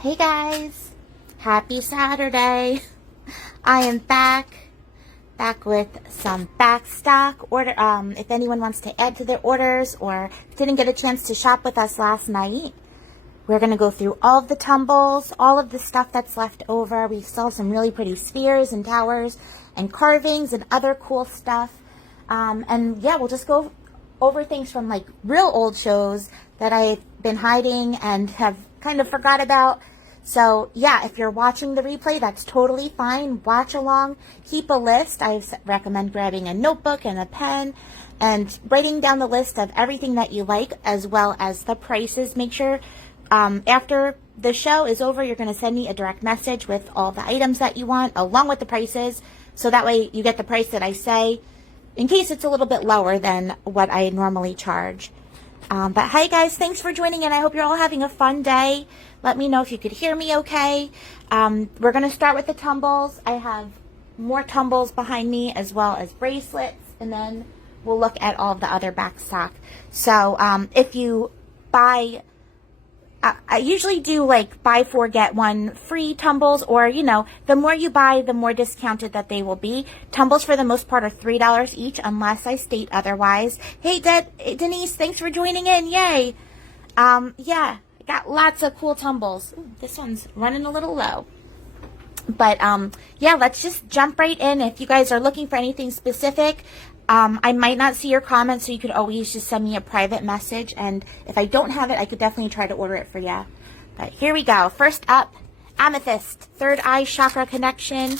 Hey guys, happy Saturday. I am back with some backstock order. If anyone wants to add to their orders or didn't get a chance to shop with us last night, we're going to go through all of the tumbles, all of the stuff that's left over. We saw some really pretty spheres and towers and carvings and other cool stuff. And yeah, we'll just go over things from like real old shows that I've been hiding and have kind of forgot about. So yeah, if you're watching the replay, that's totally fine. Watch along, keep a list. I recommend grabbing a notebook and a pen and writing down the list of everything that you like, as well as the prices. Make sure after the show is over, you're going to send me a direct message with all the items that you want, along with the prices. So that way you get the price that I say, in case it's a little bit lower than what I normally charge. But hi guys, thanks for joining in. I hope you're all having a fun day. Let me know if you could hear me okay. We're going to start with the tumbles. I have more tumbles behind me as well as bracelets, and then we'll look at all of the other backstock. So if you buy, I usually do like buy four get one free tumbles, or you know, the more you buy, the more discounted that they will be. Tumbles for the most part are $3 each unless I state otherwise. Hey Denise, thanks for joining in. Yay. Yeah, I got lots of cool tumbles. Ooh, this one's running a little low. But yeah, let's just jump right in. If you guys are looking for anything specific, I might not see your comments, so you could always just send me a private message, and if I don't have it, I could definitely try to order it for you. But here we go. First up, amethyst, third eye chakra connection.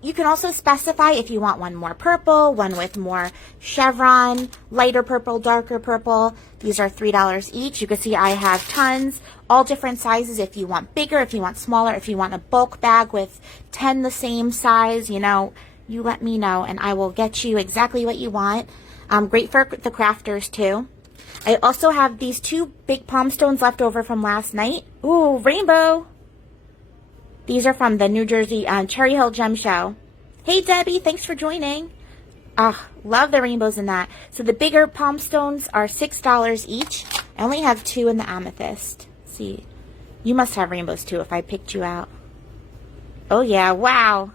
You can also specify if you want one more purple, one with more chevron, lighter purple, darker purple. These are $3 each. You can see I have tons, all different sizes. If you want bigger, if you want smaller, if you want a bulk bag with 10 the same size, you know, you let me know and I will get you exactly what you want. Great for the crafters too. I also have these two big palm stones left over from last night. Ooh, rainbow. These are from the New Jersey Cherry Hill Gem Show. Hey Debbie, thanks for joining. Love the rainbows in that. So the bigger palm stones are $6 each. I only have two in the amethyst. Let's see, you must have rainbows too if I picked you out. Oh yeah, wow.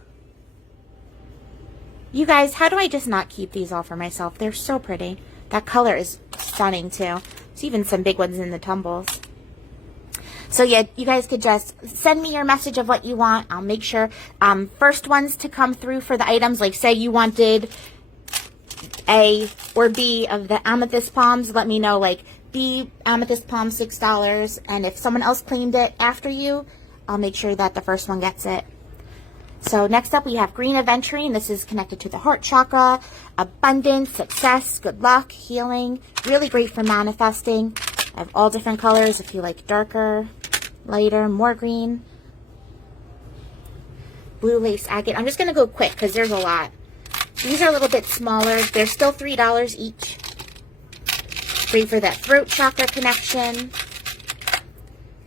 You guys, how do I just not keep these all for myself? They're so pretty. That color is stunning too. There's even some big ones in the tumbles. So yeah, you guys could just send me your message of what you want. I'll make sure first ones to come through for the items, like say you wanted A or B of the amethyst palms, let me know, like B amethyst palm $6, and if someone else claimed it after you, I'll make sure that the first one gets it. So next up we have green aventurine. This is connected to the heart chakra, abundance, success, good luck, healing. Really great for manifesting. I have all different colors if you like darker, lighter, more green. Blue lace agate. I'm just going to go quick because there's a lot. These are a little bit smaller. They're still $3 each. Great for that throat chakra connection,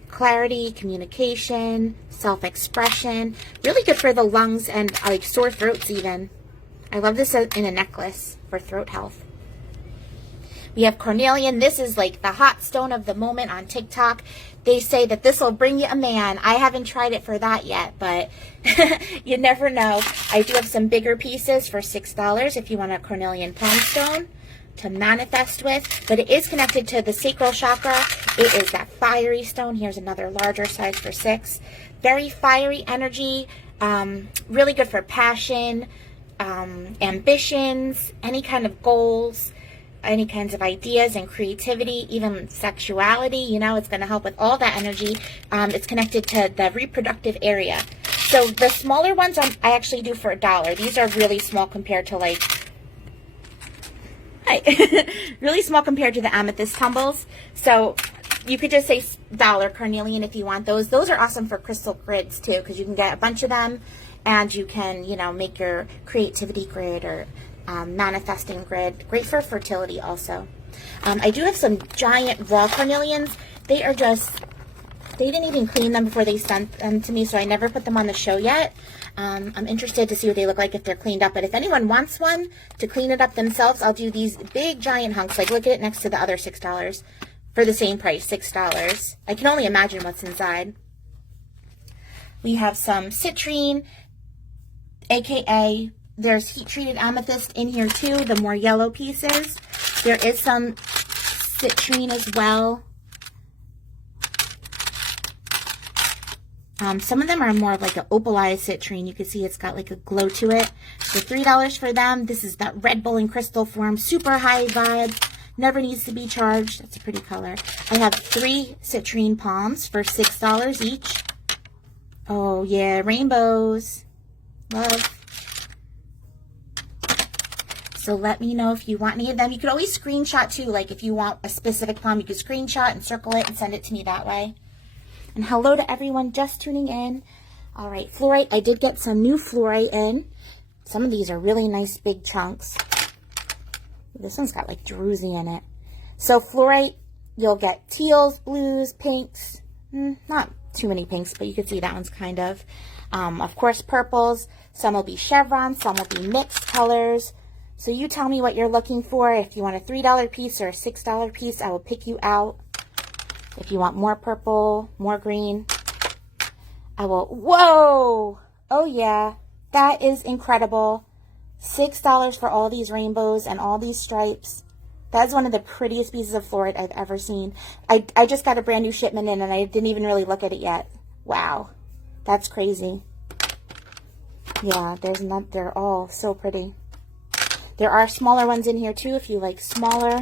clarity, communication, self-expression. Really good for the lungs and like sore throats even. I love this in a necklace for throat health. We have cornelian. This is like the hot stone of the moment on TikTok. They say that this will bring you a man. I haven't tried it for that yet, but you never know. I do have some bigger pieces for $6 if you want a cornelian palm stone to manifest with, but it is connected to the sacral chakra. It is that fiery stone. Here's another larger size for $6. Very fiery energy, really good for passion, ambitions, any kind of goals, any kinds of ideas and creativity, even sexuality. You know, it's going to help with all that energy. It's connected to the reproductive area. So the smaller ones I actually do for $1. These are really small compared to like, really small compared to the amethyst tumbles. So you could just say $1 carnelian if you want those. Those are awesome for crystal grids too, because you can get a bunch of them and you can, you know, make your creativity grid or manifesting grid. Great for fertility also. I do have some giant raw carnelians. They are just, they didn't even clean them before they sent them to me, so I never put them on the show yet. I'm interested to see what they look like if they're cleaned up, but if anyone wants one to clean it up themselves, I'll do these big giant hunks. Like look at it next to the other $6 for the same price, $6. I can only imagine what's inside. We have some citrine, aka there's heat treated amethyst in here too, the more yellow pieces. There is some citrine as well. Some of them are more of like an opalized citrine. You can see it's got like a glow to it. So $3 for them. This is that Red Bull in crystal form. Super high vibe. Never needs to be charged. That's a pretty color. I have 3 citrine palms for $6 each. Oh yeah, rainbows. Love. So let me know if you want any of them. You could always screenshot too. Like if you want a specific palm, you could screenshot and circle it and send it to me that way. And hello to everyone just tuning in. All right, fluorite. I did get some new fluorite in. Some of these are really nice big chunks. This one's got like druzy in it. So fluorite, you'll get teals, blues, pinks. Not too many pinks, but you can see that one's kind of. Of course, purples. Some will be chevron. Some will be mixed colors. So you tell me what you're looking for. If you want a $3 piece or a $6 piece, I will pick you out. If you want more purple, more green, I will. Whoa! Oh yeah, that is incredible. $6 for all these rainbows and all these stripes. That's one of the prettiest pieces of fluorite I've ever seen. I just got a brand new shipment in and I didn't even really look at it yet. Wow, that's crazy. Yeah, they're all so pretty. There are smaller ones in here too if you like smaller.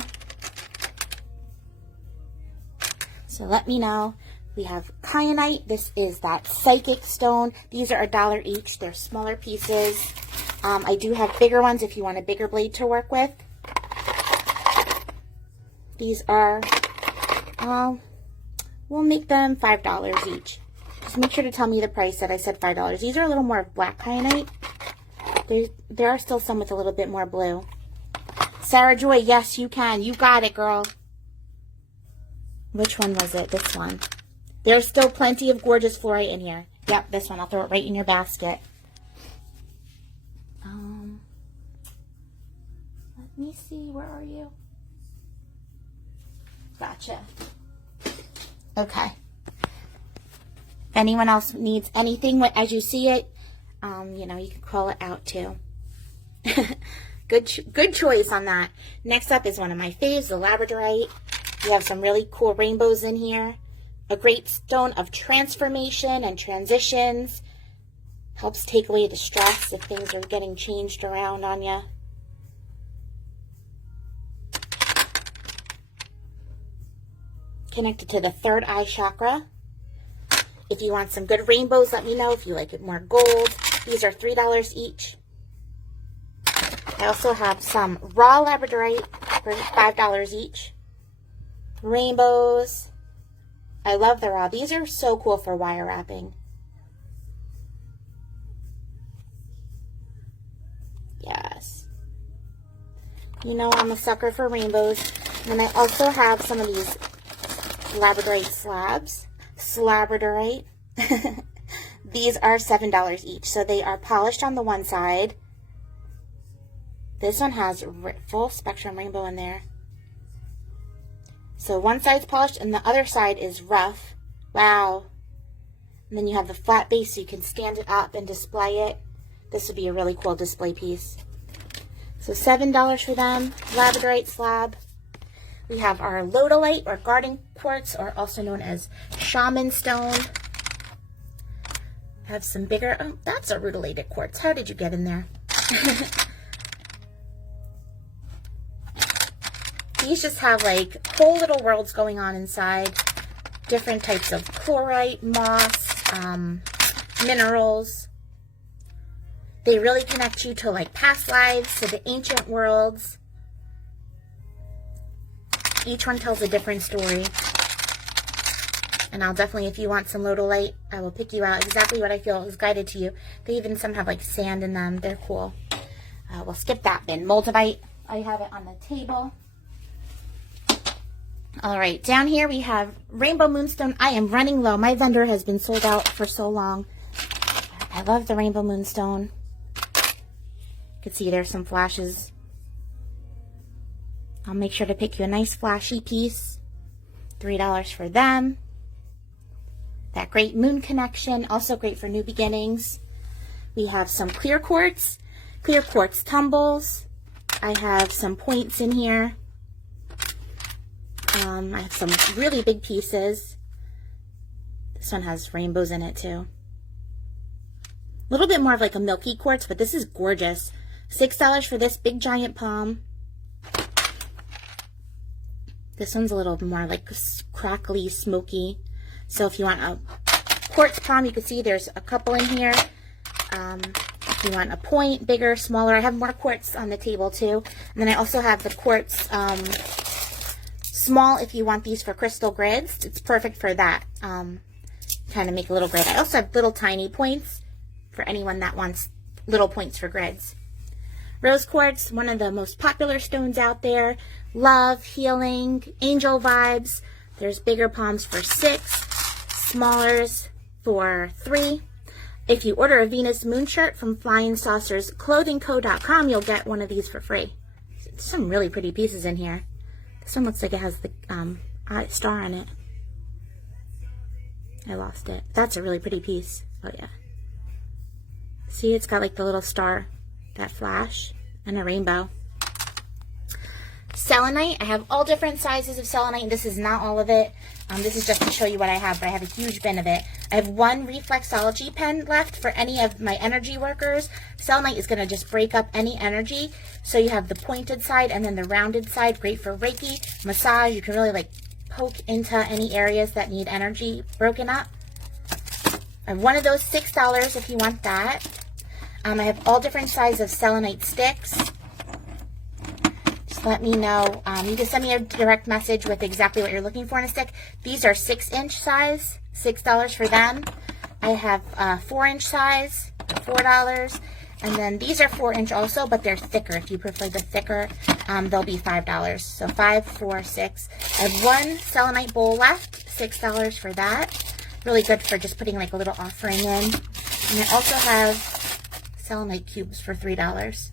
So let me know. We have kyanite. This is that psychic stone. These are $1 each. They're smaller pieces. I do have bigger ones if you want a bigger blade to work with. These are, we'll make them $5 each. Just make sure to tell me the price that I said $5. These are a little more black kyanite. There are still some with a little bit more blue. Sarah Joy, yes, you can. You got it, girl. Which one was it? This one. There's still plenty of gorgeous fluorite in here. Yep, this one. I'll throw it right in your basket. Let me see. Where are you? Gotcha. Okay. If anyone else needs anything as you see it, you know, you can call it out too. Good choice on that. Next up is one of my faves, the labradorite. You have some really cool rainbows in here. A great stone of transformation and transitions. Helps take away the stress if things are getting changed around on you. Connected to the third eye chakra. If you want some good rainbows, let me know. If you like it more gold, these are $3 each. I also have some raw labradorite for $5 each. Rainbows. I love the raw. These are so cool for wire wrapping. Yes. You know I'm a sucker for rainbows. And I also have some of these labradorite slabs. Slabradorite. These are $7 each. So they are polished on the one side. This one has full spectrum rainbow in there. So one side's polished and the other side is rough. Wow. And then you have the flat base so you can stand it up and display it. This would be a really cool display piece. So $7 for them. Labradorite slab. We have our lodolite or garden quartz, or also known as shaman stone. Have some bigger, oh, that's a rutilated quartz. How did you get in there? These just have like whole little worlds going on inside. Different types of chlorite, moss, minerals. They really connect you to like past lives, to the ancient worlds. Each one tells a different story. And I'll definitely, if you want some lodolite, I will pick you out exactly what I feel is guided to you. They even some have like sand in them. They're cool. We'll skip that bin. Moldavite, I have it on the table. All right, down here we have Rainbow Moonstone. I am running low. My vendor has been sold out for so long. I love the Rainbow Moonstone. You can see there's some flashes. I'll make sure to pick you a nice flashy piece. $3 for them. That that great moon connection, also great for new beginnings. We have some clear quartz tumbles. I have some points in here. I have some really big pieces. This one has rainbows in it too. A little bit more of like a milky quartz, but this is gorgeous. $6 for this big giant palm. This one's a little more like crackly, smoky. So if you want a quartz palm, you can see there's a couple in here. If you want a point, bigger, smaller, I have more quartz on the table too. And then I also have the quartz small if you want these for crystal grids. It's perfect for that. Kind of make a little grid. I also have little tiny points for anyone that wants little points for grids. Rose quartz, one of the most popular stones out there. Love, healing, angel vibes. There's bigger palms for $6, smallers for $3. If you order a Venus moon shirt from FlyingSaucersClothingCo.com, you'll get one of these for free. There's some really pretty pieces in here. This one looks like it has the star on it. I lost it. That's a really pretty piece. Oh yeah. See, it's got like the little star, that flash, and a rainbow. Selenite. I have all different sizes of selenite. This is not all of it. This is just to show you what I have, but I have a huge bin of it. I have one reflexology pen left for any of my energy workers. Selenite is going to just break up any energy. So you have the pointed side and then the rounded side. Great for Reiki, massage. You can really like poke into any areas that need energy broken up. I have one of those, $6 if you want that. I have all different sizes of selenite sticks. Just let me know. You can send me a direct message with exactly what you're looking for in a stick. These are 6-inch size, $6 for them. I have 4-inch size, $4. And then these are 4-inch also, but they're thicker. If you prefer the thicker, they'll be $5. So 5, 4, 6. I have one selenite bowl left, $6 for that. Really good for just putting like a little offering in. And I also have selenite cubes for $3.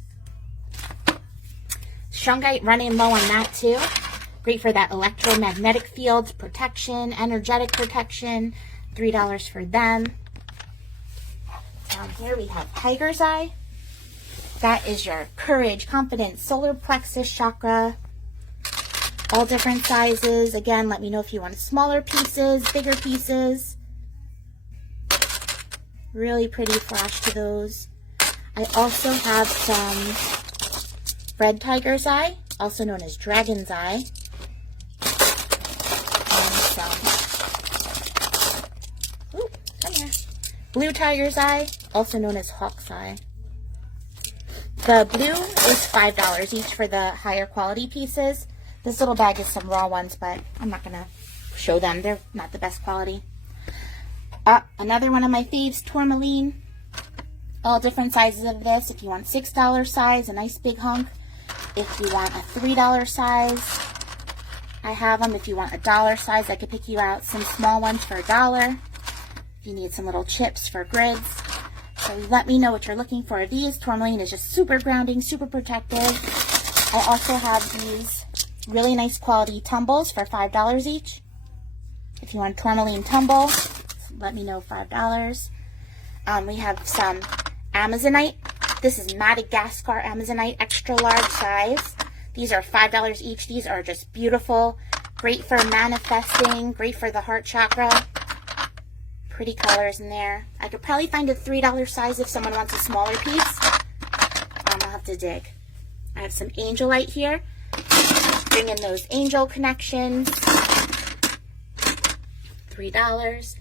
Shungite, running low on that too. Great for that electromagnetic field protection, energetic protection. $3 for them. Down here we have Tiger's Eye. That is your courage, confidence, solar plexus chakra. All different sizes. Again, let me know if you want smaller pieces, bigger pieces. Really pretty flash to those. I also have some red tiger's eye, also known as dragon's eye. And some come here. Blue tiger's eye, also known as hawk's eye. The blue is $5 each for the higher quality pieces. This little bag is some raw ones, but I'm not going to show them. They're not the best quality. Another one of my faves, tourmaline. All different sizes of this. If you want $6 size, a nice big hunk. If you want a $3 size, I have them. If you want a $1 size, I could pick you out some small ones for $1. If you need some little chips for grids. So let me know what you're looking for. These, tourmaline is just super grounding, super protective. I also have these really nice quality tumbles for $5 each. If you want tourmaline tumble, let me know, $5. We have some Amazonite. This is Madagascar Amazonite, extra large size. These are $5 each. These are just beautiful. Great for manifesting. Great for the heart chakra. Pretty colors in there. I could probably find a $3 size if someone wants a smaller piece. I'll have to dig. I have some angelite here. Bring in those angel connections. $3.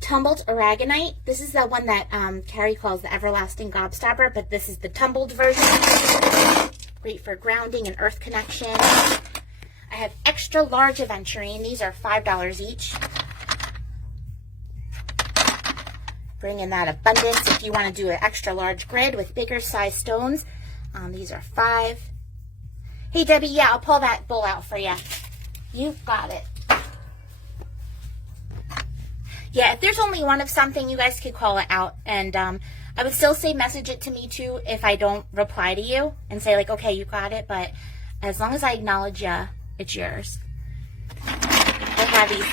Tumbled aragonite. This is the one that Carrie calls the everlasting gobstopper, but this is the tumbled version. Great for grounding and earth connection. I have extra large aventurine. These are $5 each. Bring in that abundance if you want to do an extra large grid with bigger size stones. These are $5. Hey Debbie, yeah, I'll pull that bowl out for you. You've got it. Yeah, if there's only one of something, you guys could call it out. And I would still say message it to me too if I don't reply to you and say like, okay, you got it. But as long as I acknowledge you, it's yours. I have these.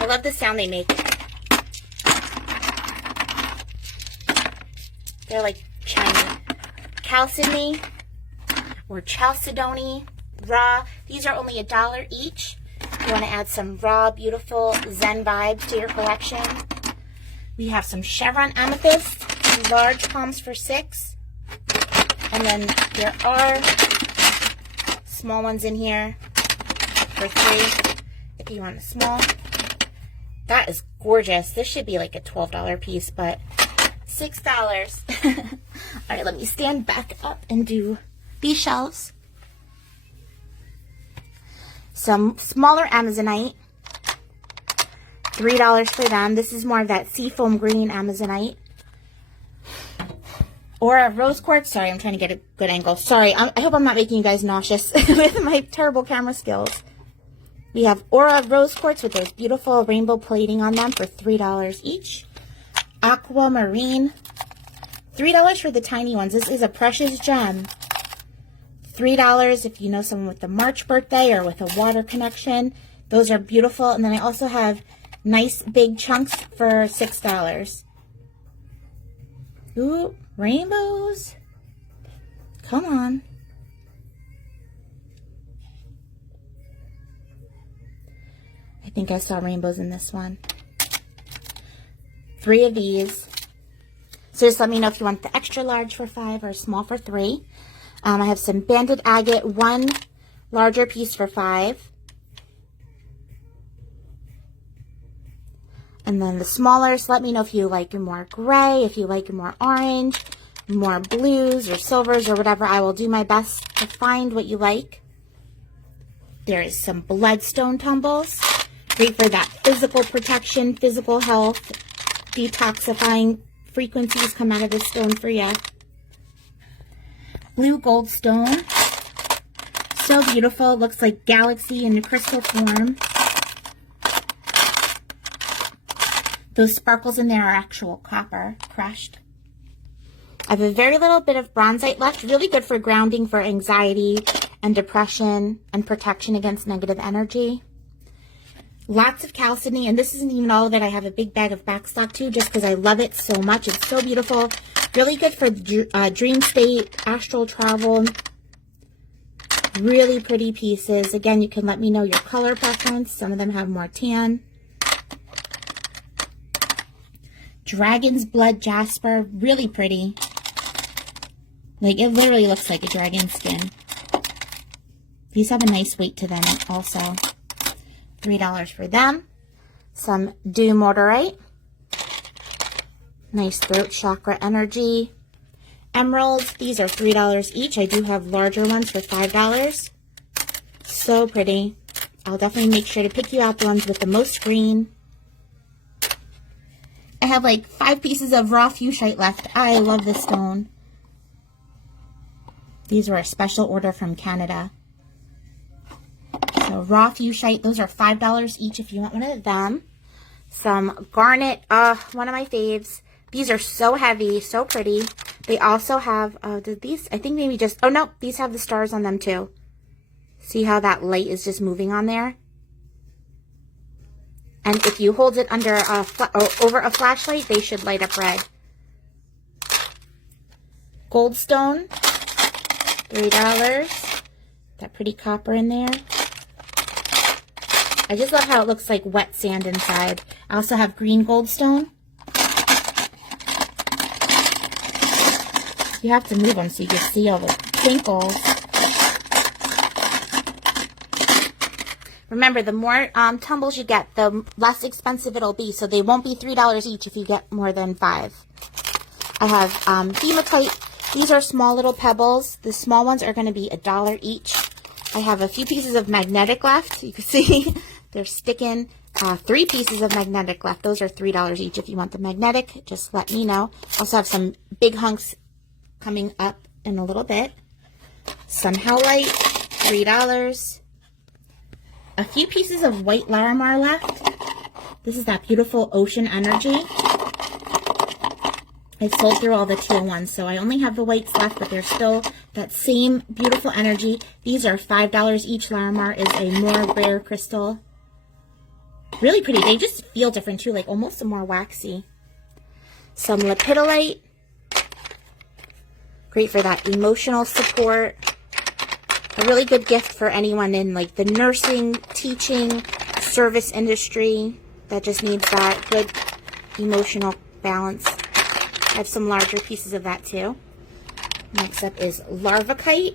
I love the sound they make. They're like shiny. Chalcedony or chalcedony raw. These are only $1 each. You want to add some raw, beautiful Zen vibes to your collection. We have some chevron amethyst, large palms for $6. And then there are small ones in here for $3 if you want a small. That is gorgeous. This should be like a $12 piece, but $6. All right, let me stand back up and do these shelves. Some smaller Amazonite, $3 for them. This is more of that seafoam green Amazonite. Or a rose quartz. Sorry, I'm trying to get a good angle. Sorry, I hope I'm not making you guys nauseous with my terrible camera skills. We have Aura rose quartz with those beautiful rainbow plating on them for $3 each. Aquamarine, $3 for the tiny ones. This is a precious gem. $3 if you know someone with a March birthday or with a water connection. Those are beautiful. And then I also have nice big chunks for $6. Ooh, rainbows. Come on. I think I saw rainbows in this one. 3 of these. So just let me know if you want the extra large for $5 or small for $3. I have some banded agate, 1 larger piece for $5. And then the smallers, let me know if you like more gray, if you like more orange, more blues or silvers or whatever. I will do my best to find what you like. There is some bloodstone tumbles. Great for that physical protection, physical health, detoxifying frequencies come out of this stone for you. Blue gold stone. So beautiful. Looks like galaxy in crystal form. Those sparkles in there are actual copper crushed. I have a very little bit of bronzite left. Really good for grounding for anxiety and depression and protection against negative energy. Lots of chalcedony, and this isn't even all that I have a big bag of backstock too, just because I love it so much. It's so beautiful. Really good for dream state, astral travel. Really pretty pieces. Again, you can let me know your color preference. Some of them have more tan. Dragon's blood jasper. Really pretty. Like, it literally looks like a dragon skin. These have a nice weight to them also. $3 for them. Some dew mortarite. Nice throat chakra energy. Emeralds. These are $3 each. I do have larger ones for $5. So pretty. I'll definitely make sure to pick you out the ones with the most green. I have like 5 pieces of raw fuchsite left. I love this stone. These were a special order from Canada. So raw fuchsite, those are $5 each if you want one of them. Some garnet, one of my faves. These are so heavy, so pretty. They also have, did these, I think maybe just, oh no, these have the stars on them too. See how that light is just moving on there? And if you hold it under over a flashlight, they should light up red. Goldstone, $3. That pretty copper in there. I just love how it looks like wet sand inside. I also have green goldstone. You have to move them so you can see all the twinkles. Remember, the more tumbles you get, the less expensive it'll be. So they won't be $3 each if you get more than 5. I have hematite. These are small little pebbles. The small ones are going to be $1 each. I have a few pieces of magnetic left. You can see they're sticking. 3 pieces of magnetic left. Those are $3 each. If you want the magnetic, just let me know. Also have some big hunks coming up in a little bit. Some howlite, $3. A few pieces of white Larimar left. This is that beautiful ocean energy. I sold through all the teal ones, so I only have the whites left, but they're still that same beautiful energy. These are $5 each. Larimar is a more rare crystal. Really pretty. They just feel different too, like almost a more waxy. Some lepidolite. Great for that emotional support. A really good gift for anyone in like the nursing, teaching, service industry that just needs that good emotional balance. I have some larger pieces of that too. Next up is Larvakite,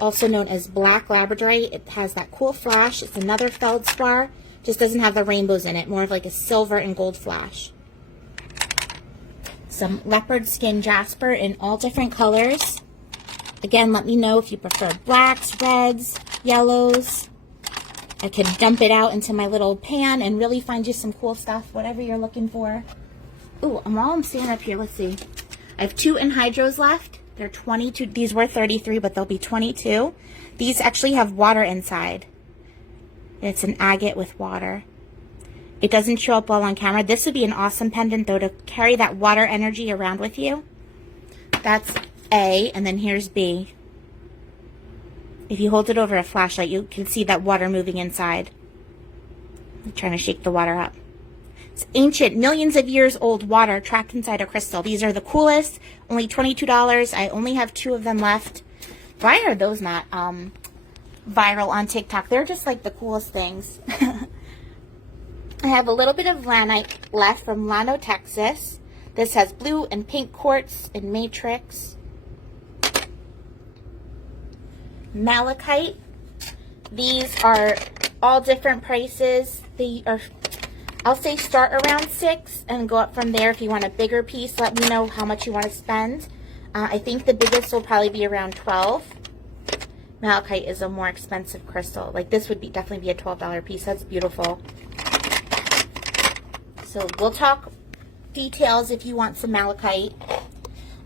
also known as Black Labradorite. It has that cool flash. It's another feldspar. Just doesn't have the rainbows in it. More of like a silver and gold flash. Some leopard skin jasper in all different colors. Again, let me know if you prefer blacks, reds, yellows. I can dump it out into my little pan and really find you some cool stuff, whatever you're looking for. Ooh, while I'm standing up here, let's see. I have 2 anhydros left. They're 22. These were 33, but they'll be 22. These actually have water inside. It's an agate with water. It doesn't show up well on camera. This would be an awesome pendant, though, to carry that water energy around with you. That's A, and then here's B. If you hold it over a flashlight, you can see that water moving inside. I'm trying to shake the water up. It's ancient, millions of years old water trapped inside a crystal. These are the coolest. Only $22. I only have 2 of them left. Why are those not viral on TikTok? They're just like the coolest things. I have a little bit of Lanite left from Lano, Texas. This has blue and pink quartz and matrix. Malachite. These are all different prices. They are, I'll say, start around $6 and go up from there. If you want a bigger piece, let me know how much you want to spend. I think the biggest will probably be around $12. Malachite is a more expensive crystal. Like this would be definitely be a $12 piece. That's beautiful. So we'll talk details if you want some malachite.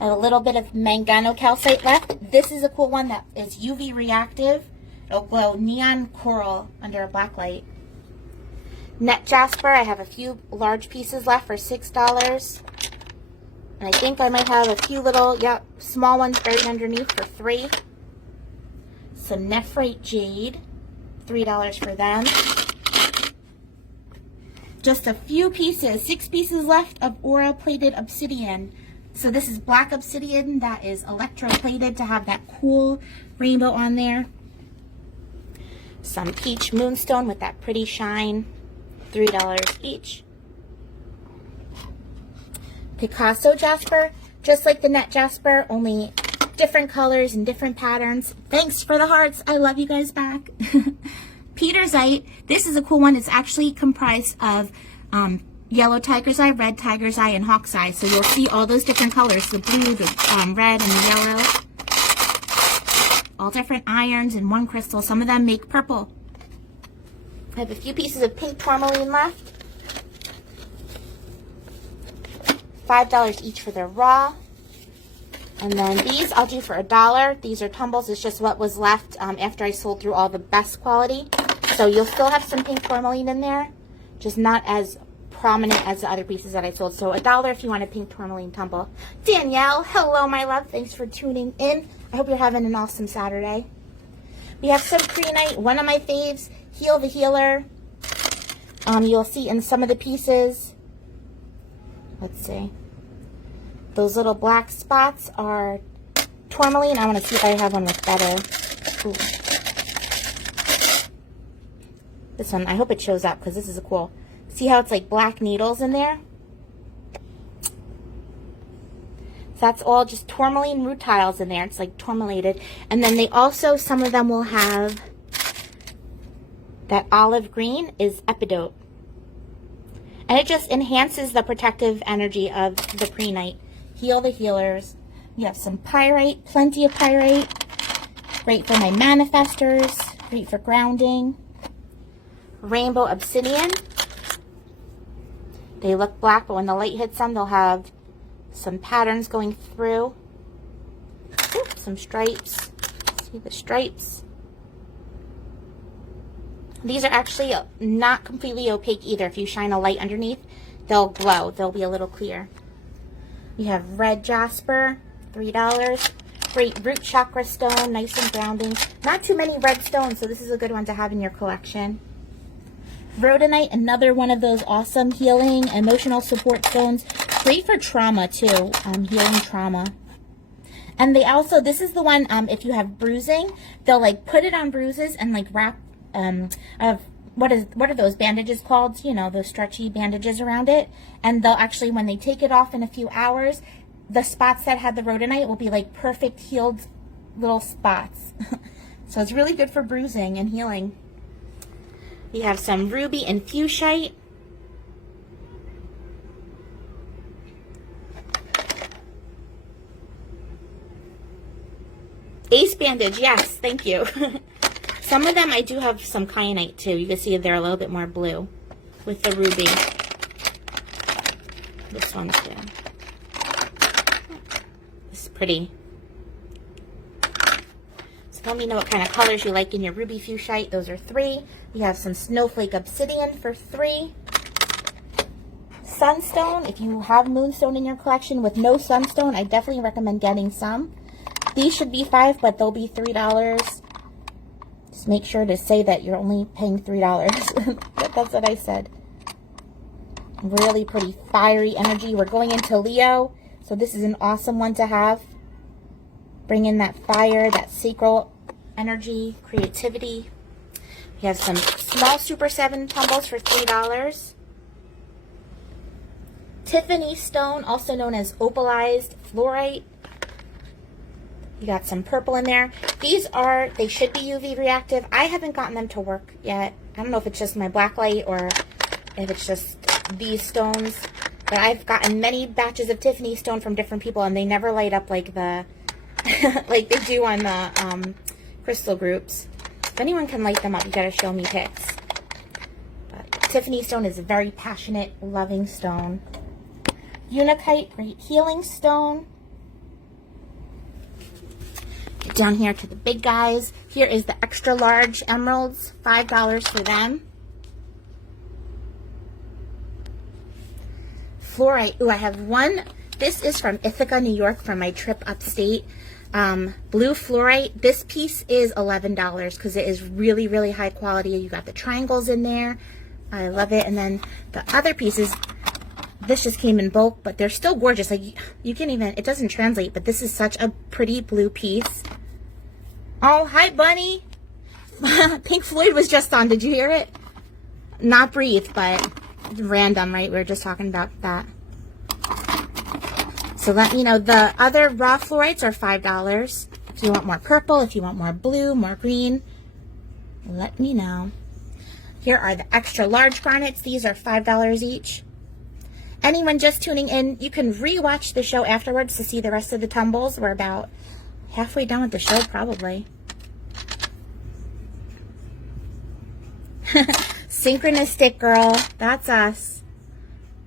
I have a little bit of manganocalcite left. This is a cool one that is UV reactive. It'll glow neon coral under a black light. Net jasper, I have a few large pieces left for $6. And I think I might have a few little, small ones buried underneath for $3. Some nephrite jade, $3 for them. Just a few pieces, 6 pieces left of aura plated obsidian. So this is black obsidian that is electroplated to have that cool rainbow on there. Some peach moonstone with that pretty shine, $3 each. Picasso jasper, just like the net jasper, only different colors and different patterns. Thanks for the hearts. I love you guys back. Petersite, this is a cool one. It's actually comprised of yellow tiger's eye, red tiger's eye, and hawk's eye. So you'll see all those different colors, the blue, the red, and the yellow. All different irons in one crystal. Some of them make purple. I have a few pieces of pink tourmaline left. $5 each for the raw. And then these I'll do for $1. These are Tumbles. It's just what was left after I sold through all the best quality. So you'll still have some pink tourmaline in there, just not as prominent as the other pieces that I sold. So $1 if you want a pink tourmaline tumble. Danielle, hello my love. Thanks for tuning in. I hope you're having an awesome Saturday. We have some Creonite, one of my faves, Heal the Healer. You'll see in some of the pieces. Let's see. Those little black spots are tourmaline. I want to see if I have one with better. Ooh. This one, I hope it shows up because this is a cool. See how it's like black needles in there? So that's all just tourmaline rutiles in there. It's like tourmalated. And then they also, some of them will have that olive green is epidote. And it just enhances the protective energy of the Creonite. Heal the Healers. You have some pyrite, plenty of pyrite. Great for my manifestors. Great for grounding. Rainbow obsidian. They look black, but when the light hits them, they'll have some patterns going through. Ooh, some stripes. See the stripes? These are actually not completely opaque either. If you shine a light underneath, they'll glow. They'll be a little clear. You have red jasper, $3. Great root chakra stone, nice and grounding. Not too many red stones, so this is a good one to have in your collection. Rhodonite, another one of those awesome healing, emotional support stones. Great for trauma too, healing trauma. And they also, this is the one, if you have bruising, they'll like put it on bruises and like wrap, what are those bandages called? You know, those stretchy bandages around it. And they'll actually, when they take it off in a few hours, the spots that had the rhodonite will be like perfect healed little spots. So it's really good for bruising and healing. We have some ruby and fuchsite. Ace bandage, yes, thank you. Some of them I do have some kyanite too. You can see they're a little bit more blue with the ruby. This one too. This is pretty. So let me know what kind of colors you like in your ruby fuchsite. Those are 3. We have some snowflake obsidian for 3. Sunstone, if you have moonstone in your collection with no sunstone, I definitely recommend getting some. These should be $5, but they'll be $3. Just make sure to say that you're only paying $3. That's what I said. Really pretty fiery energy. We're going into Leo, so this is an awesome one to have. Bring in that fire, that sacral energy, creativity. We have some small Super 7 tumbles for $3. Tiffany stone, also known as opalized fluorite. You got some purple in there. These are, they should be UV reactive. I haven't gotten them to work yet. I don't know if it's just my black light or if it's just these stones. But I've gotten many batches of Tiffany stone from different people, and they never light up like the, like they do on the crystal groups. If anyone can light them up, you gotta show me pics. But Tiffany stone is a very passionate, loving stone. Unakite, great healing stone. Get down here to the big guys. Here is the extra large emeralds, $5 for them. Fluorite, ooh, I have one. This is from Ithaca, New York, from my trip upstate. Blue fluorite. This piece is $11 because it is really, really high quality. You got the triangles in there. I love it. And then the other pieces, this just came in bulk, but they're still gorgeous. Like you can even, it doesn't translate, but this is such a pretty blue piece. Oh, hi, Bunny. Pink Floyd was just on. Did you hear it? Not Breathe, but random, right? We were just talking about that. So let me know. The other raw fluorites are $5. If you want more purple, if you want more blue, more green, let me know. Here are the extra large garnets. These are $5 each. Anyone just tuning in, you can re-watch the show afterwards to see the rest of the tumbles. We're about halfway done with the show, probably. Synchronistic, girl. That's us.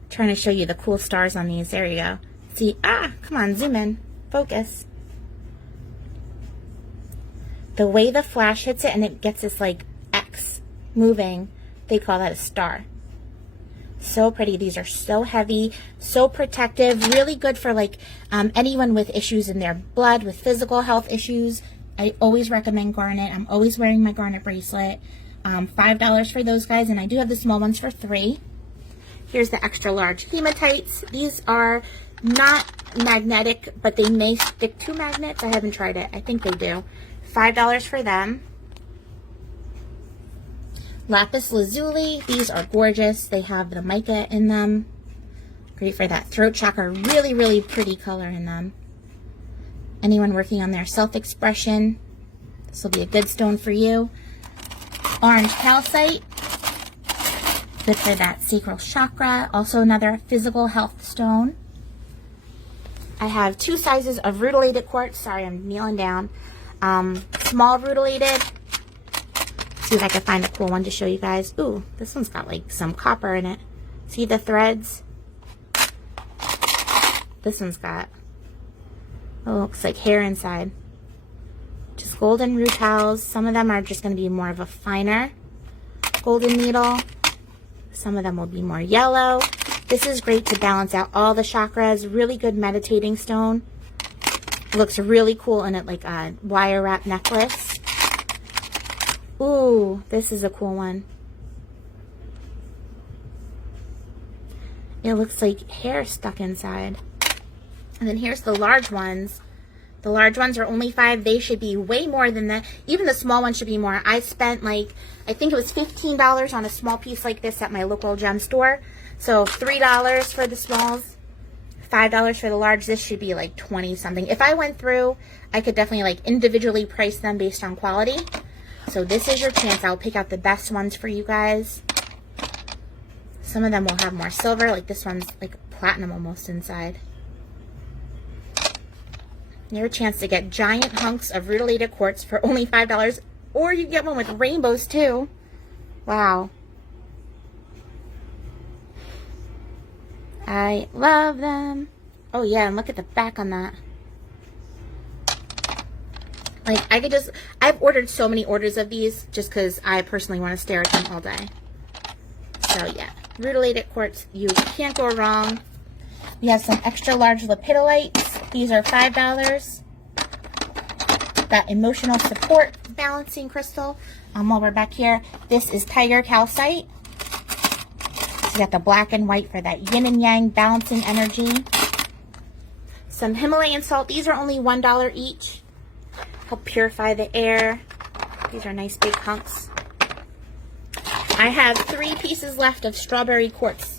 Trying to show you the cool stars on these. There you go. See, come on, zoom in. Focus. The way the flash hits it and it gets this like X moving, they call that a star. So pretty. These are so heavy, so protective, really good for like anyone with issues in their blood, with physical health issues. I always recommend garnet. I'm always wearing my garnet bracelet. $5 for those guys, and I do have the small ones for $3. Here's the extra large hematites. These are not magnetic, but they may stick to magnets. I haven't tried it. I think they do. $5 for them. Lapis lazuli. These are gorgeous. They have the mica in them. Great for that throat chakra. Really, really pretty color in them. Anyone working on their self-expression, this will be a good stone for you. Orange calcite. Good for that sacral chakra. Also another physical health stone. I have 2 sizes of rutilated quartz. Sorry, I'm kneeling down. Small rutilated. See if I can find a cool one to show you guys. Ooh, this one's got like some copper in it. See the threads? This one's got, oh, looks like hair inside. Just golden rutils. Some of them are just going to be more of a finer golden needle. Some of them will be more yellow. This is great to balance out all the chakras. Really good meditating stone. It looks really cool in it, like a wire wrap necklace. Ooh, this is a cool one. It looks like hair stuck inside. And then here's the large ones. The large ones are only $5. They should be way more than that. Even the small ones should be more. I spent like, I think it was $15 on a small piece like this at my local gem store. So $3 for the smalls, $5 for the large. This should be like 20 something. If I went through, I could definitely like individually price them based on quality. So this is your chance. I'll pick out the best ones for you guys. Some of them will have more silver. Like this one's like platinum almost inside. Your chance to get giant hunks of rutilated quartz for only $5. Or you can get one with rainbows too. Wow. I love them. Oh yeah, and look at the back on that. Like I could just, I've ordered so many orders of these just because I personally want to stare at them all day. So yeah, rutilated quartz, you can't go wrong. We have some extra large lepidolites. These are $5. That emotional support balancing crystal. While we're back here, this is tiger calcite. So you got the black and white for that yin and yang balancing energy. Some Himalayan salt. These are only $1 each. Help purify the air. These are nice big hunks. I have 3 pieces left of strawberry quartz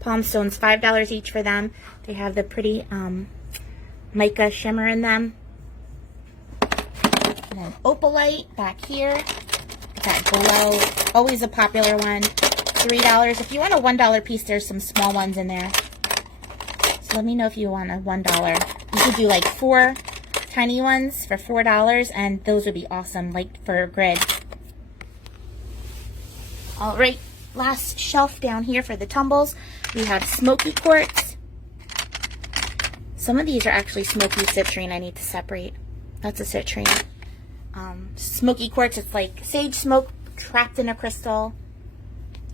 palm stones, $5 each for them. They have the pretty mica shimmer in them. And then opalite back here. That glow, always a popular one, $3. If you want a $1 piece, there's some small ones in there. So let me know if you want a $1. You could do like 4 tiny ones for $4, and those would be awesome, like for a grid. All right, last shelf down here for the tumbles. We have smoky quartz. Some of these are actually smoky citrine. I need to separate. That's a citrine. Smoky quartz, it's like sage smoke trapped in a crystal.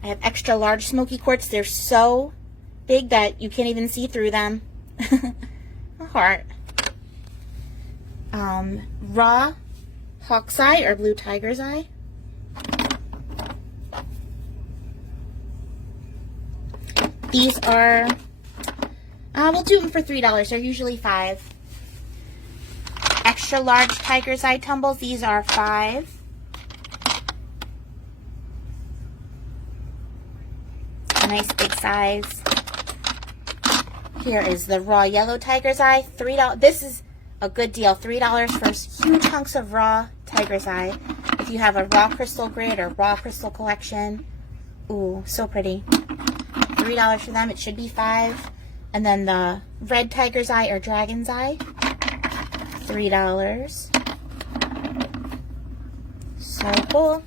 I have extra large smoky quartz. They're so big that you can't even see through them. A heart. Raw hawk's eye or blue tiger's eye. These are, we'll do them for $3. They're usually $5. Extra large tiger's eye tumbles. These are $5. A nice big size. Here is the raw yellow tiger's eye. $3. This is a good deal. $3 for huge hunks of raw tiger's eye. If you have a raw crystal grid or raw crystal collection. Ooh, so pretty. $3 for them. It should be $5. And then the red tiger's eye or dragon's eye, $3. So cool.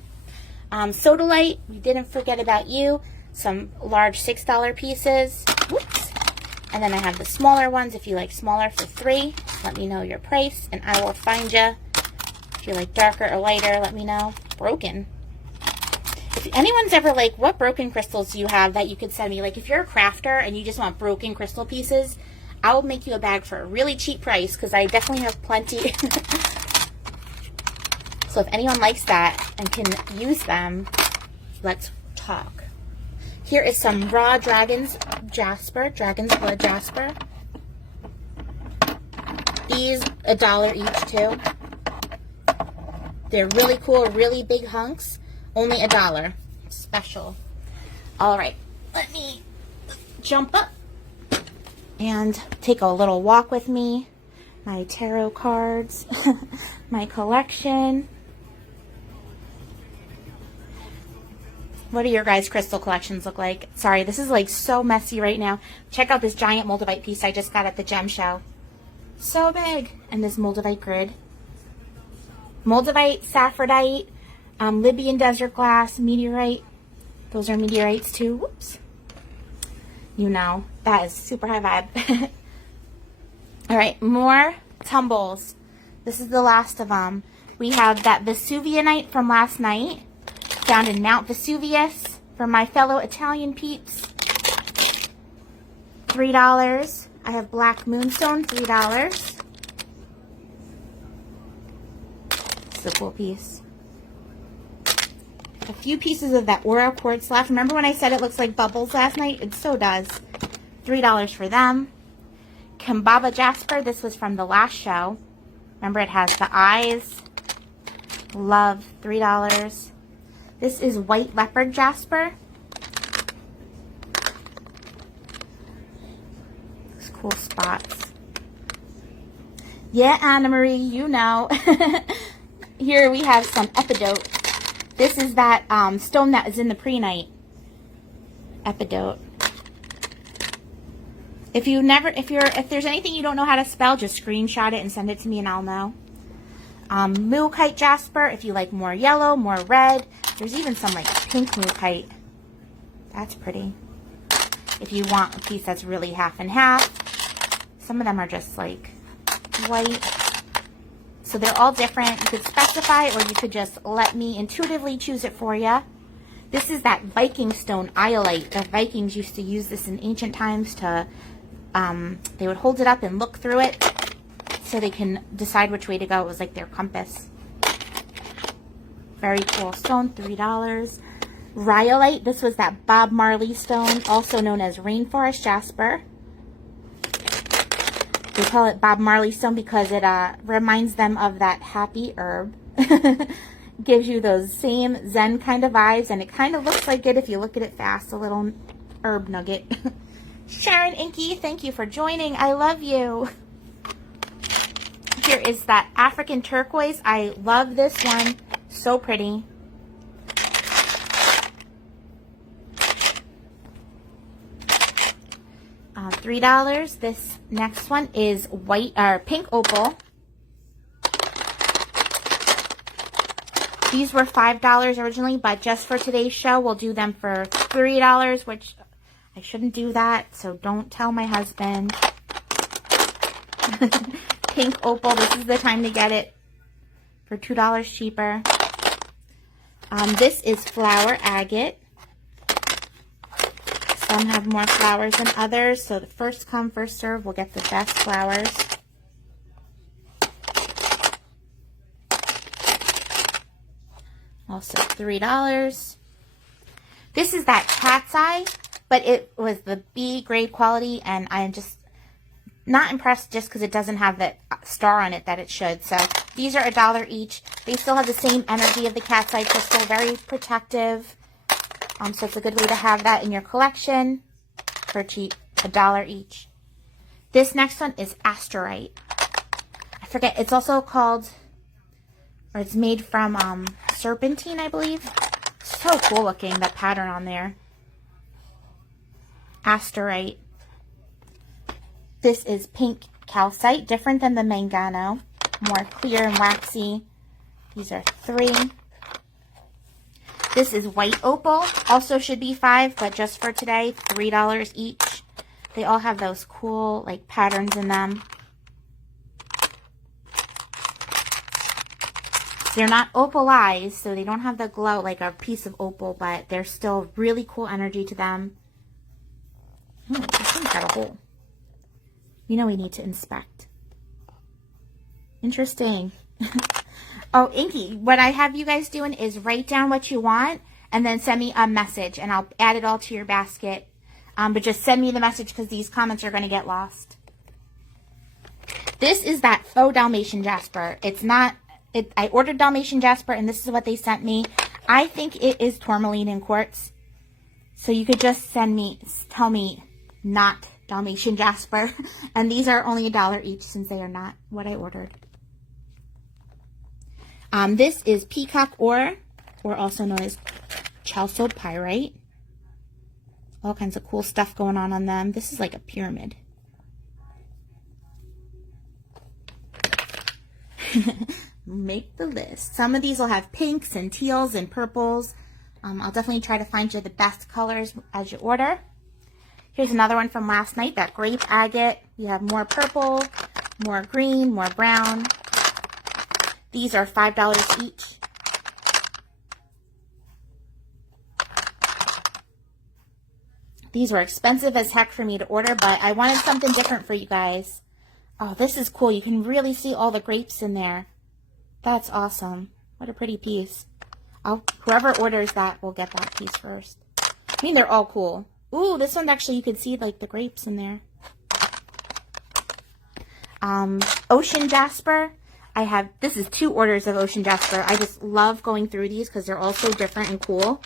Sodalite, we didn't forget about you. Some large $6 pieces. Whoops. And then I have the smaller ones. If you like smaller for $3, let me know your price and I will find you. If you like darker or lighter, let me know. Broken. If anyone's ever like, what broken crystals do you have that you could send me? Like if you're a crafter and you just want broken crystal pieces, I will make you a bag for a really cheap price because I definitely have plenty. So if anyone likes that and can use them, let's talk. Here is some raw dragon's blood jasper. These $1 each too. They're really cool, really big hunks. Only $1. Special. All right, let me jump up and take a little walk with me. My tarot cards, my collection. What do your guys' crystal collections look like? Sorry, this is like so messy right now. Check out this giant moldavite piece I just got at the gem show. So big. And this moldavite grid. Moldavite, saphrodite, Libyan desert glass, meteorite. Those are meteorites too. Whoops. You know, that is super high vibe. All right, more tumbles. This is the last of them. We have that Vesuvianite from last night, found in Mount Vesuvius for my fellow Italian peeps. $3. I have black moonstone, $3. It's a cool piece. A few pieces of that Aura quartz left. Remember when I said it looks like bubbles last night? It so does. $3 for them. Kambaba jasper. This was from the last show. Remember, it has the eyes. Love, $3. This is white leopard jasper. Those cool spots. Yeah, Anna Marie, you know. Here we have some epidote. This is that stone that is in the prehnite. Epidote. If there's anything you don't know how to spell, just screenshot it and send it to me and I'll know. Mookaite jasper, if you like more yellow, more red. There's even some like pink mookaite. That's pretty. If you want a piece that's really half and half. Some of them are just like white. So they're all different. You could specify or you could just let me intuitively choose it for you. This is that Viking stone, iolite. The Vikings used to use this in ancient times to, they would hold it up and look through it so they can decide which way to go. It was like their compass. Very cool stone, $3. Rhyolite, this was that Bob Marley stone, also known as rainforest jasper. They call it Bob Marley stone because it reminds them of that happy herb. Gives you those same Zen kind of vibes, and it kind of looks like it if you look at it fast, a little herb nugget. Sharon Inky, thank you for joining. I love you. Here is that African turquoise. I love this one. So pretty. $3. This next one is white or pink opal. These were $5 originally, but just for today's show, we'll do them for $3, which I shouldn't do that, so don't tell my husband. Pink opal, this is the time to get it for $2 cheaper. This is flower agate. Some have more flowers than others, so the first come, first serve will get the best flowers. Also $3. This is that cat's eye, but it was the B grade quality, and I'm just not impressed just because it doesn't have the star on it that it should. So these are $1 each. They still have the same energy of the cat's eye crystal, very protective. So it's a good way to have that in your collection for cheap, $1 each. This next one is asterite. I forget, it's also called, or it's made from serpentine, I believe. So cool looking, that pattern on there. Asterite. This is pink calcite, different than the mangano, more clear and waxy. These are $3. This is white opal, also should be $5, but just for today, $3 each. They all have those cool like patterns in them. They're not opalized, so they don't have the glow like a piece of opal, but they're still really cool energy to them. Oh, this thing's got a hole. You know we need to inspect. Interesting. Oh, Inky, what I have you guys doing is write down what you want and then send me a message, and I'll add it all to your basket. But just send me the message because these comments are going to get lost. This is that faux Dalmatian jasper. It's not, I ordered Dalmatian jasper, and this is what they sent me. I think it is tourmaline in quartz. So you could just tell me not Dalmatian jasper. And these are only $1 each since they are not what I ordered. This is peacock ore, or also known as chalcopyrite. All kinds of cool stuff going on them. This is like a pyramid. Make the list. Some of these will have pinks and teals and purples. I'll definitely try to find you the best colors as you order. Here's another one from last night, that grape agate. We have more purple, more green, more brown. These are $5 each. These were expensive as heck for me to order, but I wanted something different for you guys. Oh, this is cool. You can really see all the grapes in there. That's awesome. What a pretty piece. Whoever orders that will get that piece first. I mean, they're all cool. Ooh, this one actually you could see like the grapes in there. Ocean jasper. this is 2 orders of Ocean Jasper. I just love going through these because they're all so different and cool.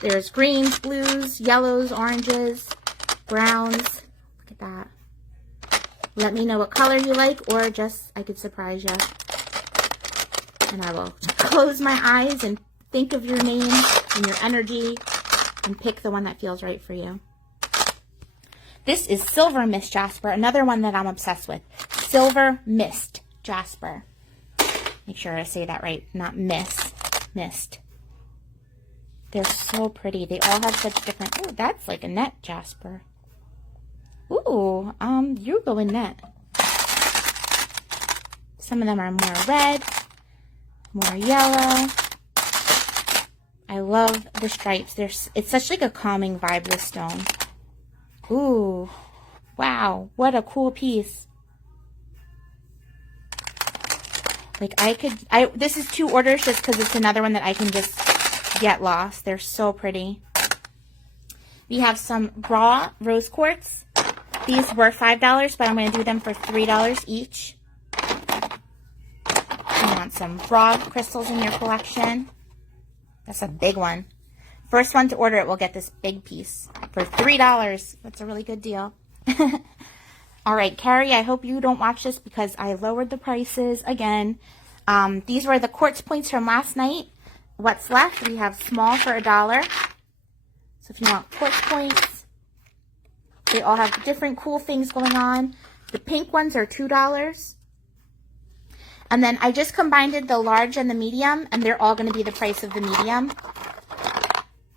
There's greens, blues, yellows, oranges, browns. Look at that. Let me know what color you like, or just I could surprise you. And I will close my eyes and think of your name and your energy and pick the one that feels right for you. This is Silver Mist Jasper, another one that I'm obsessed with. Silver Mist Jasper. Make sure I say that right, not mist. They're so pretty. They all have such different, oh, that's like a net jasper. Ooh, you go in net. Some of them are more red, more yellow. I love the stripes. It's such like a calming vibe, this stone. Ooh, wow, what a cool piece. Like this is 2 orders just because it's another one that I can just get lost. They're so pretty. We have some raw rose quartz. These were $5, but I'm going to do them for $3 each. You want some raw crystals in your collection. That's a big one. First one to order it will get this big piece for $3. That's a really good deal. All right, Carrie, I hope you don't watch this because I lowered the prices again. These were the quartz points from last night. What's left? We have small for $1. So if you want quartz points, they all have different cool things going on. The pink ones are $2. And then I just combined the large and the medium, and they're all going to be the price of the medium.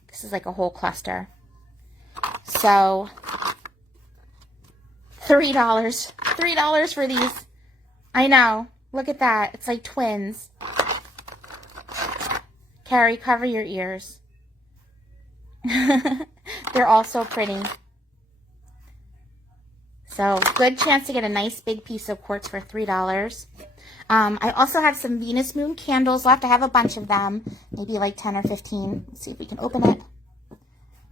This is like a whole cluster. So $3. $3 for these. I know. Look at that. It's like twins. Carrie, cover your ears. They're all so pretty. So, good chance to get a nice big piece of quartz for $3. I also have some Venus Moon candles left. I have a bunch of them. Maybe like 10 or 15. Let's see if we can open it.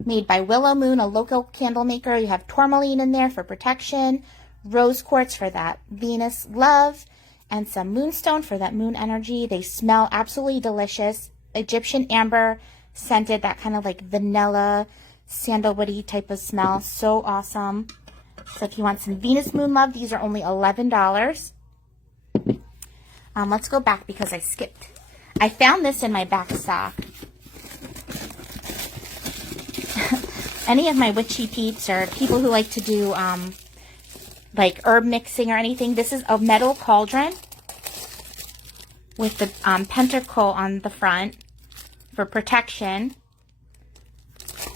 Made by Willow Moon, a local candle maker. You have tourmaline in there for protection. Rose quartz for that Venus love. And some moonstone for that moon energy. They smell absolutely delicious. Egyptian amber scented, that kind of like vanilla, sandalwoody type of smell. So awesome. So if you want some Venus Moon love, these are only $11. Let's go back because I skipped. I found this in my back stock. Any of my witchy peeps or people who like to do like herb mixing or anything, this is a metal cauldron with the pentacle on the front for protection.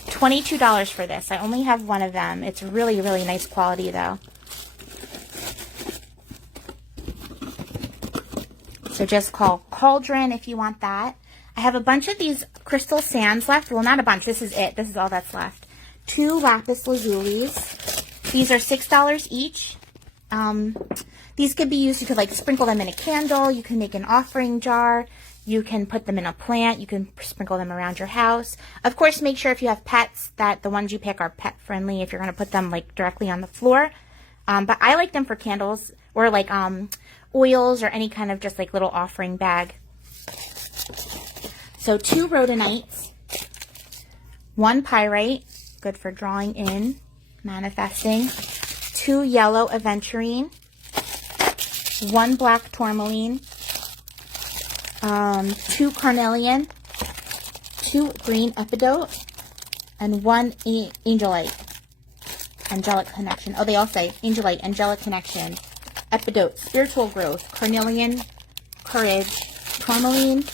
$22 for this. I only have one of them. It's really, really nice quality though. So just call cauldron if you want that. I have a bunch of these crystal sands left. Well, not a bunch. This is it. This is all that's left. 2 lapis lazulis. These are $6 each. These could be used, you could like sprinkle them in a candle. You can make an offering jar. You can put them in a plant. You can sprinkle them around your house. Of course, make sure if you have pets that the ones you pick are pet friendly if you're going to put them like directly on the floor. But I like them for candles or like oils or any kind of just like little offering bag. So 2 rhodonites, 1 pyrite, good for drawing in, manifesting, 2 yellow aventurine, 1 black tourmaline, 2 carnelian, 2 green epidote, and 1 angelite, angelic connection. Oh, they all say angelite, angelic connection, epidote, spiritual growth, carnelian, courage, tourmaline,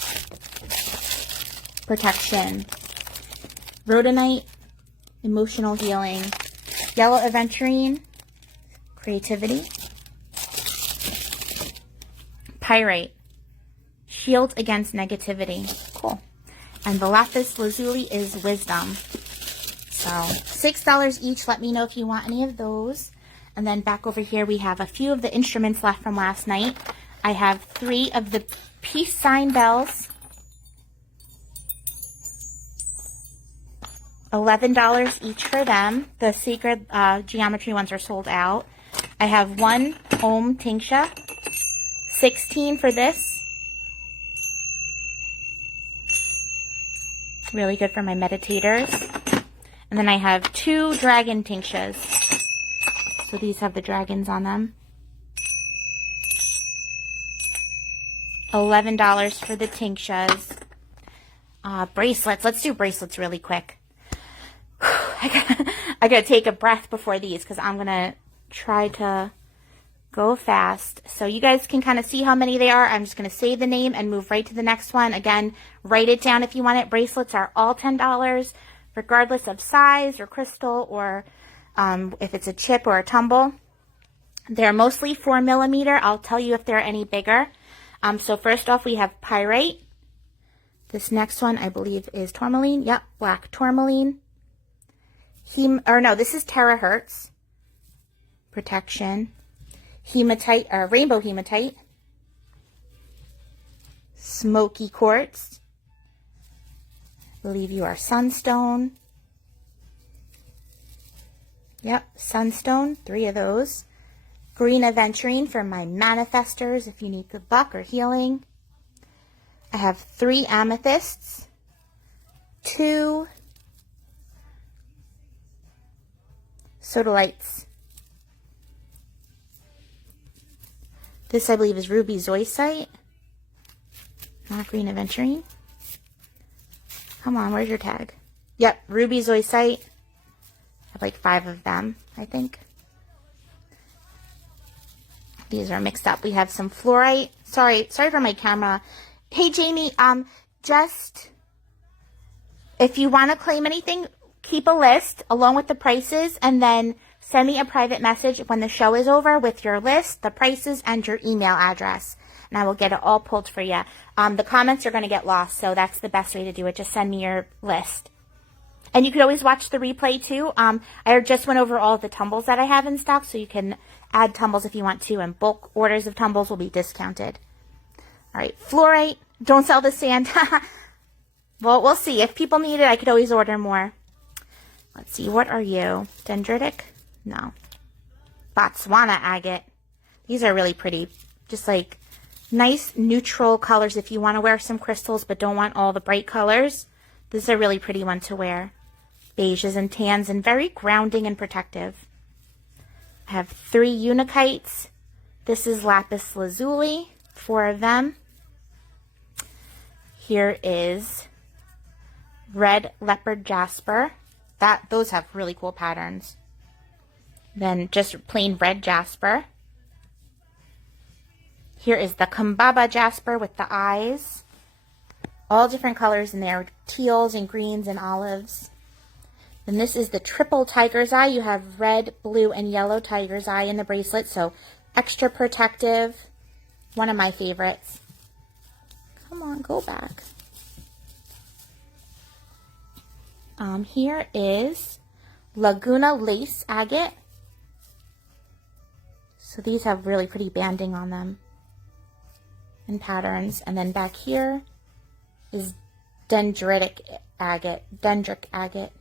protection, rhodonite, emotional healing, yellow aventurine, creativity, pyrite, shield against negativity. Cool. And the lapis lazuli is wisdom. So $6 each. Let me know if you want any of those. And then back over here we have a few of the instruments left from last night. I have 3 of the peace sign bells. $11 each for them. The sacred geometry ones are sold out. I have 1 Om Tingsha, $16 for this. Really good for my meditators. And then I have 2 dragon tinctures. So these have the dragons on them. $11 for the tinctures. Bracelets. Let's do bracelets really quick. I gotta take a breath before these because I'm gonna try to go fast. So you guys can kind of see how many they are. I'm just gonna say the name and move right to the next one. Again, write it down if you want it. Bracelets are all $10, regardless of size or crystal or if it's a chip or a tumble. They're mostly 4mm. I'll tell you if there are any bigger. So first off, we have pyrite. This next one, I believe, is tourmaline. Yep, black tourmaline. This is terahertz. Protection. Hematite, or rainbow hematite. Smoky quartz. I believe you are sunstone. Yep, sunstone, 3 of those. Green aventurine for my manifestors if you need good luck or healing. I have 3 amethysts. 2 sodalites. This, I believe, is ruby zoisite. Not green aventurine. Come on, where's your tag? Yep, ruby zoisite. I have like 5 of them, I think. These are mixed up. We have some fluorite. Sorry for my camera. Hey, Jamie, just if you want to claim anything, keep a list along with the prices and then send me a private message when the show is over with your list, the prices, and your email address. And I will get it all pulled for you. The comments are going to get lost, so that's the best way to do it. Just send me your list. And you could always watch the replay, too. I just went over all the tumbles that I have in stock, so you can add tumbles if you want to, and bulk orders of tumbles will be discounted. All right, fluorite. Don't sell the sand. Well, we'll see. If people need it, I could always order more. Let's see. What are you? Dendritic? No. Botswana agate. These are really pretty. Just like nice neutral colors if you want to wear some crystals but don't want all the bright colors. This is a really pretty one to wear. Beiges and tans and very grounding and protective. I have 3 unikites. This is lapis lazuli. 4 of them. Here is red leopard jasper. Those have really cool patterns. Then just plain red jasper. Here is the Kambaba jasper with the eyes. All different colors in there, teals and greens and olives. And this is the triple tiger's eye. You have red, blue, and yellow tiger's eye in the bracelet, so extra protective. One of my favorites. Come on, go back. Here is Laguna lace agate. So these have really pretty banding on them and patterns. And then back here is dendritic agate.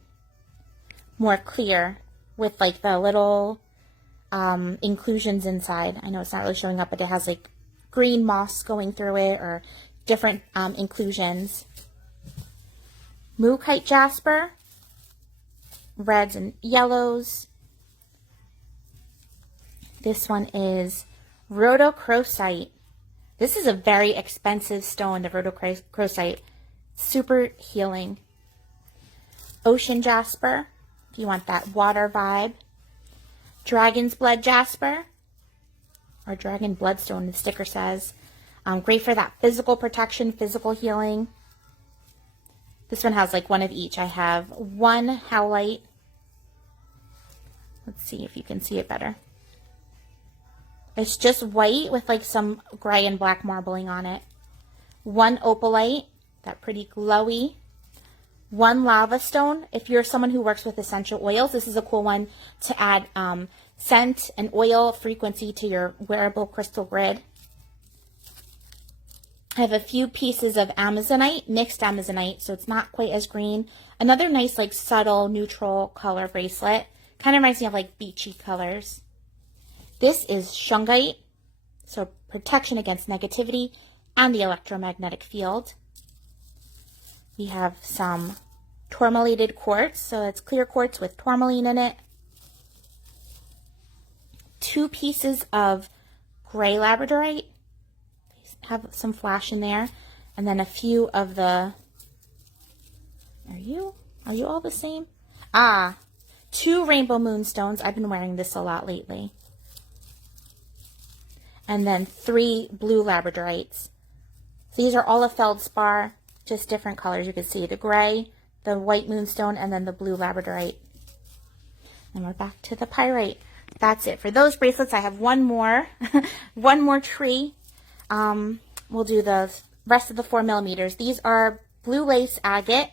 More clear with like the little inclusions inside. I know it's not really showing up, but it has like green moss going through it or different inclusions. Mookite jasper, reds and yellows. This one is rhodochrosite. This is a very expensive stone, the rhodochrosite. Super healing. Ocean jasper, if you want that water vibe. Dragon's blood jasper, or dragon bloodstone, the sticker says. Great for that physical protection, physical healing. This one has like one of each. I have 1 howlite. Let's see if you can see it better. It's just white with like some gray and black marbling on it. 1 opalite, that pretty glowy. 1 lava stone. If you're someone who works with essential oils, this is a cool one to add scent and oil frequency to your wearable crystal grid. I have a few pieces of Amazonite, mixed Amazonite, so it's not quite as green. Another nice, like, subtle, neutral color bracelet. Kind of reminds me of, like, beachy colors. This is shungite. So protection against negativity and the electromagnetic field. We have some tourmalated quartz, so it's clear quartz with tourmaline in it. 2 pieces of gray labradorite. Have some flash in there. And then a few of the, are you all the same? 2 rainbow moonstones. I've been wearing this a lot lately. And then 3 blue labradorites. These are all a feldspar, just different colors. You can see the gray, the white moonstone, and then the blue labradorite. And we're back to the pyrite. That's it for those bracelets. I have one more, one more tree. We'll do the rest of the 4mm. These are blue lace agate.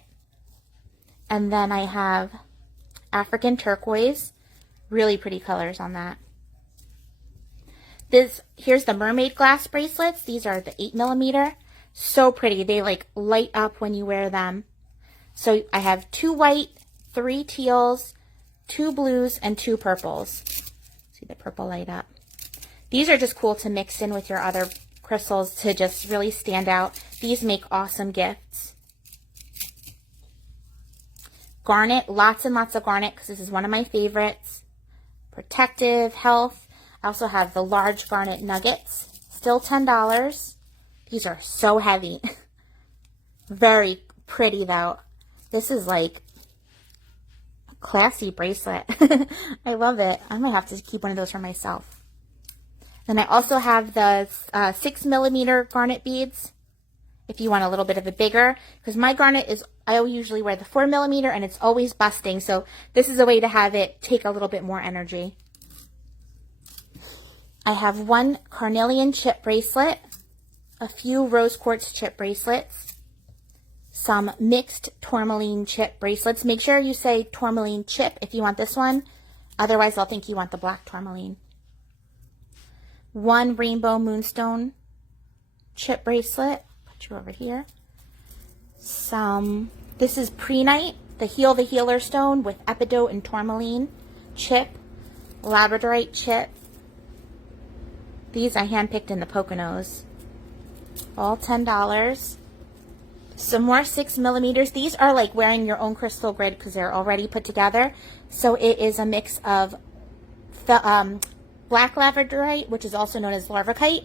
And then I have African turquoise. Really pretty colors on that. Here's the mermaid glass bracelets. These are the 8mm. So pretty. They like light up when you wear them. So I have 2 white, 3 teals, 2 blues, and 2 purples. See the purple light up. These are just cool to mix in with your other crystals to just really stand out. These make awesome gifts. Garnet, lots and lots of garnet because this is one of my favorites. Protective, health. I also have the large garnet nuggets, still $10. These are so heavy. Very pretty though. This is like a classy bracelet. I love it. I might have to keep one of those for myself. Then I also have the 6mm garnet beads. If you want a little bit of a bigger, because my garnet is, I usually wear the 4mm and it's always busting. So this is a way to have it take a little bit more energy. I have 1 carnelian chip bracelet, a few rose quartz chip bracelets, some mixed tourmaline chip bracelets. Make sure you say tourmaline chip if you want this one. Otherwise, I'll think you want the black tourmaline. 1 rainbow moonstone chip bracelet. Put you over here. This is Pre-Night, the Heal the Healer stone with epidote and tourmaline chip, labradorite chip. These I handpicked in the Poconos. All $10. Some more 6mm. These are like wearing your own crystal grid because they're already put together. So it is a mix of the black labradorite, which is also known as larvacite.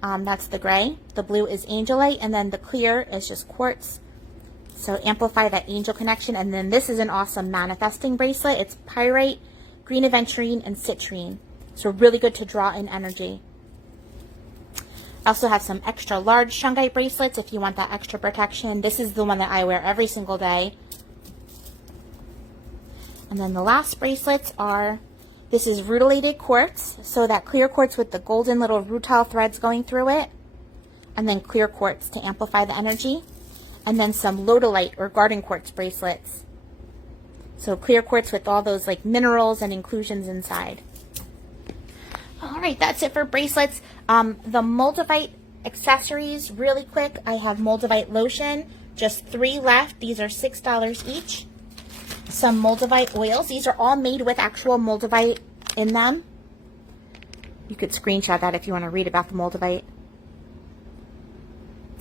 That's the gray. The blue is angelite, and then the clear is just quartz. So amplify that angel connection. And then this is an awesome manifesting bracelet. It's pyrite, green aventurine, and citrine. So really good to draw in energy. I also have some extra large shungite bracelets if you want that extra protection. This is the one that I wear every single day. And then the last bracelets are, this is rutilated quartz. So that clear quartz with the golden little rutile threads going through it. And then clear quartz to amplify the energy. And then some lodolite or garden quartz bracelets. So clear quartz with all those like minerals and inclusions inside. All right, that's it for bracelets. The Moldavite accessories, really quick. I have Moldavite lotion, just 3 left. These are $6 each. Some Moldavite oils. These are all made with actual Moldavite in them. You could screenshot that if you want to read about the Moldavite.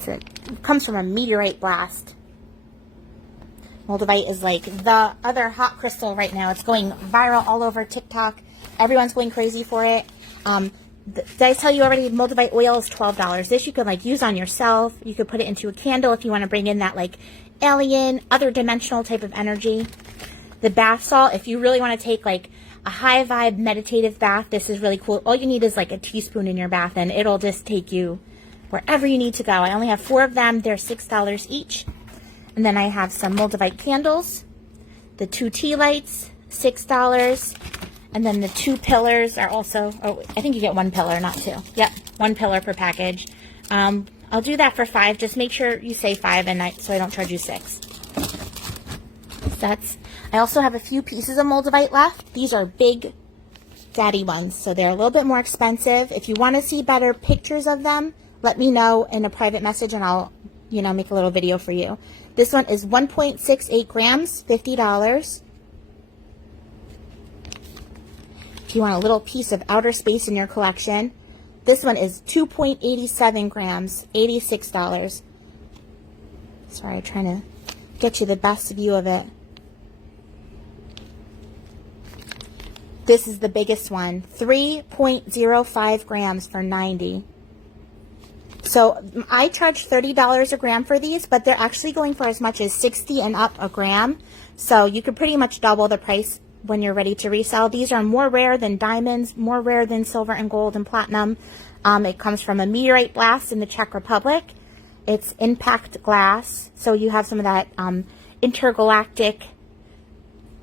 It comes from a meteorite blast. Moldavite is like the other hot crystal right now. It's going viral all over TikTok. Everyone's going crazy for it. Did I tell you already, Moldavite oil is $12. This you could like use on yourself. You could put it into a candle if you want to bring in that like alien, other dimensional type of energy. The bath salt, if you really want to take like a high vibe meditative bath, this is really cool. All you need is like a teaspoon in your bath and it'll just take you wherever you need to go. I only have 4 of them. They're $6 each. And then I have some Moldavite candles. The 2 tea lights, $6. And then the 2 pillars are also, oh, I think you get 1 pillar, not 2. Yep, 1 pillar per package. I'll do that for $5. Just make sure you say 5 and so I don't charge you 6. I also have a few pieces of Moldavite left. These are big daddy ones, so they're a little bit more expensive. If you want to see better pictures of them, let me know in a private message and I'll, make a little video for you. This one is 1.68 grams, $50. If you want a little piece of outer space in your collection, This one is 2.87 grams, $86. Sorry, I'm trying to get you the best view of it. This is the biggest one, 3.05 grams for $90. So I charge $30 a gram for these, but they're actually going for as much as $60 and up a gram. So you could pretty much double the price when you're ready to resell. These are more rare than diamonds, more rare than silver and gold and platinum. It comes from a meteorite blast in the Czech Republic. It's impact glass, so you have some of that intergalactic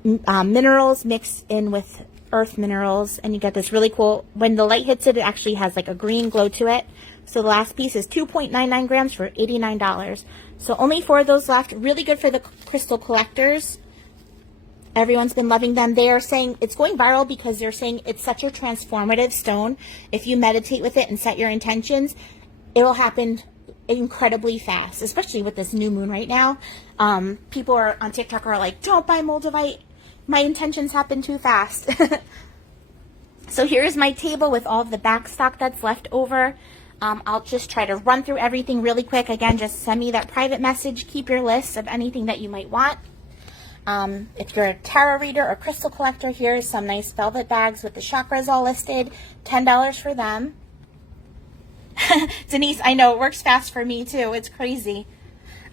minerals mixed in with earth minerals, and you get this really cool, when the light hits it, it actually has like a green glow to it. So the last piece is 2.99 grams for $89. So only 4 of those left. Really good for the crystal collectors. Everyone's been loving them. They are saying it's going viral because they're saying it's such a transformative stone. If you meditate with it and set your intentions, it will happen incredibly fast, especially with this new moon right now. People are on TikTok are like, don't buy moldavite. My intentions happen too fast. So here's my table with all of the back stock that's left over. I'll just try to run through everything really quick. Again, just send me that private message. Keep your list of anything that you might want. If you're a tarot reader or crystal collector, here's some nice velvet bags with the chakras all listed. $10 for them. Denise, I know, it works fast for me too. It's crazy.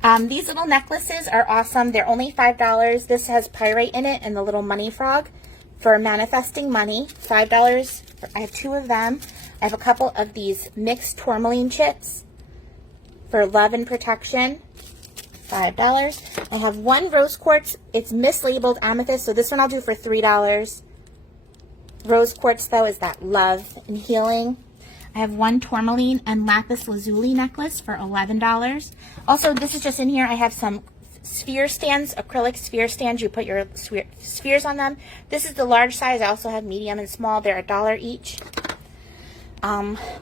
These little necklaces are awesome. They're only $5. This has pyrite in it and the little money frog for manifesting money. $5. I have 2 of them. I have a couple of these mixed tourmaline chips for love and protection. $5. I have 1 rose quartz. It's mislabeled amethyst, so this one I'll do for $3. Rose quartz, though, is that love and healing. I have 1 tourmaline and lapis lazuli necklace for $11. Also, this is just in here. I have some sphere stands, acrylic sphere stands. You put your spheres on them. This is the large size. I also have medium and small. They're $1 each.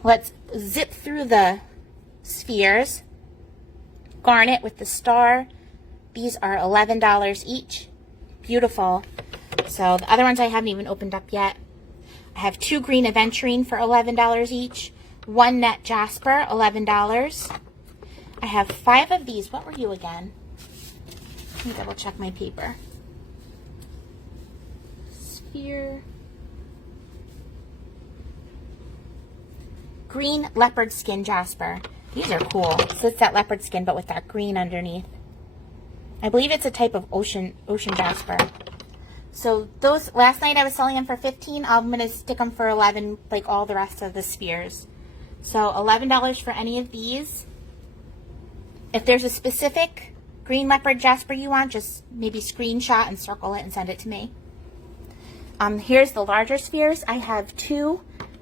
Let's zip through the spheres. Garnet with the star. These are $11 each. Beautiful. So the other ones I haven't even opened up yet. I have 2 green aventurine for $11 each. 1 net jasper, $11. I have 5 of these. What were you again? Let me double check my paper. Sphere. Green leopard skin jasper. These are cool. So it's that leopard skin, but with that green underneath. I believe it's a type of ocean jasper. So those, last night I was selling them for $15. I'm going to stick them for $11, like all the rest of the spheres. So $11 for any of these. If there's a specific green leopard jasper you want, just maybe screenshot and circle it and send it to me. Here's the larger spheres. I have 2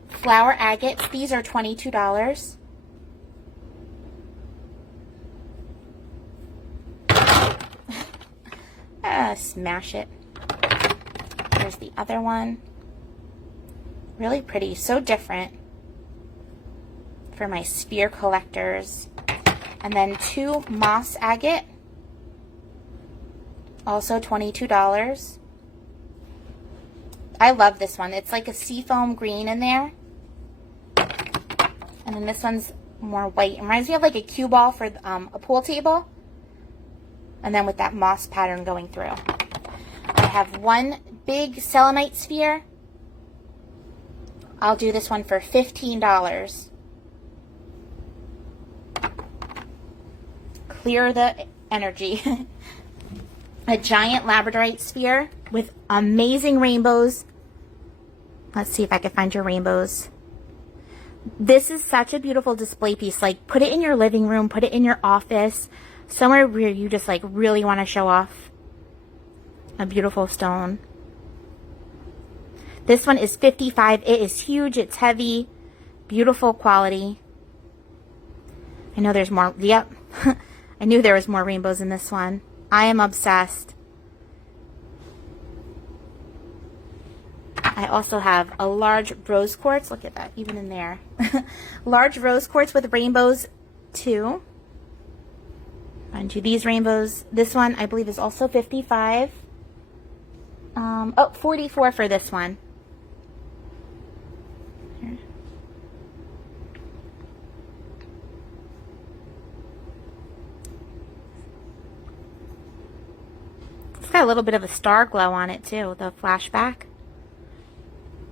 flower agates. These are $22. Smash it. There's the other one. Really pretty. So different for my sphere collectors. And then 2 moss agate. Also $22. I love this one. It's like a seafoam green in there. And then this one's more white. It reminds me of like a cue ball for a pool table. And then with that moss pattern going through. I have 1 big selenite sphere. I'll do this one for $15. Clear the energy. A giant labradorite sphere with amazing rainbows. Let's see if I can find your rainbows. This is such a beautiful display piece. Like, put it in your living room, put it in your office, somewhere where you just like really want to show off a beautiful stone. This one is $55. It is huge. It's heavy. Beautiful quality. I know there's more. Yep. I knew there was more rainbows in this one. I am obsessed. I also have a large rose quartz. Look at that, even in there. Large rose quartz with rainbows too. Find you these rainbows. This one I believe is also $55. Oh, $44 for this one. Here. got a little bit of a star glow on it too, the flashback.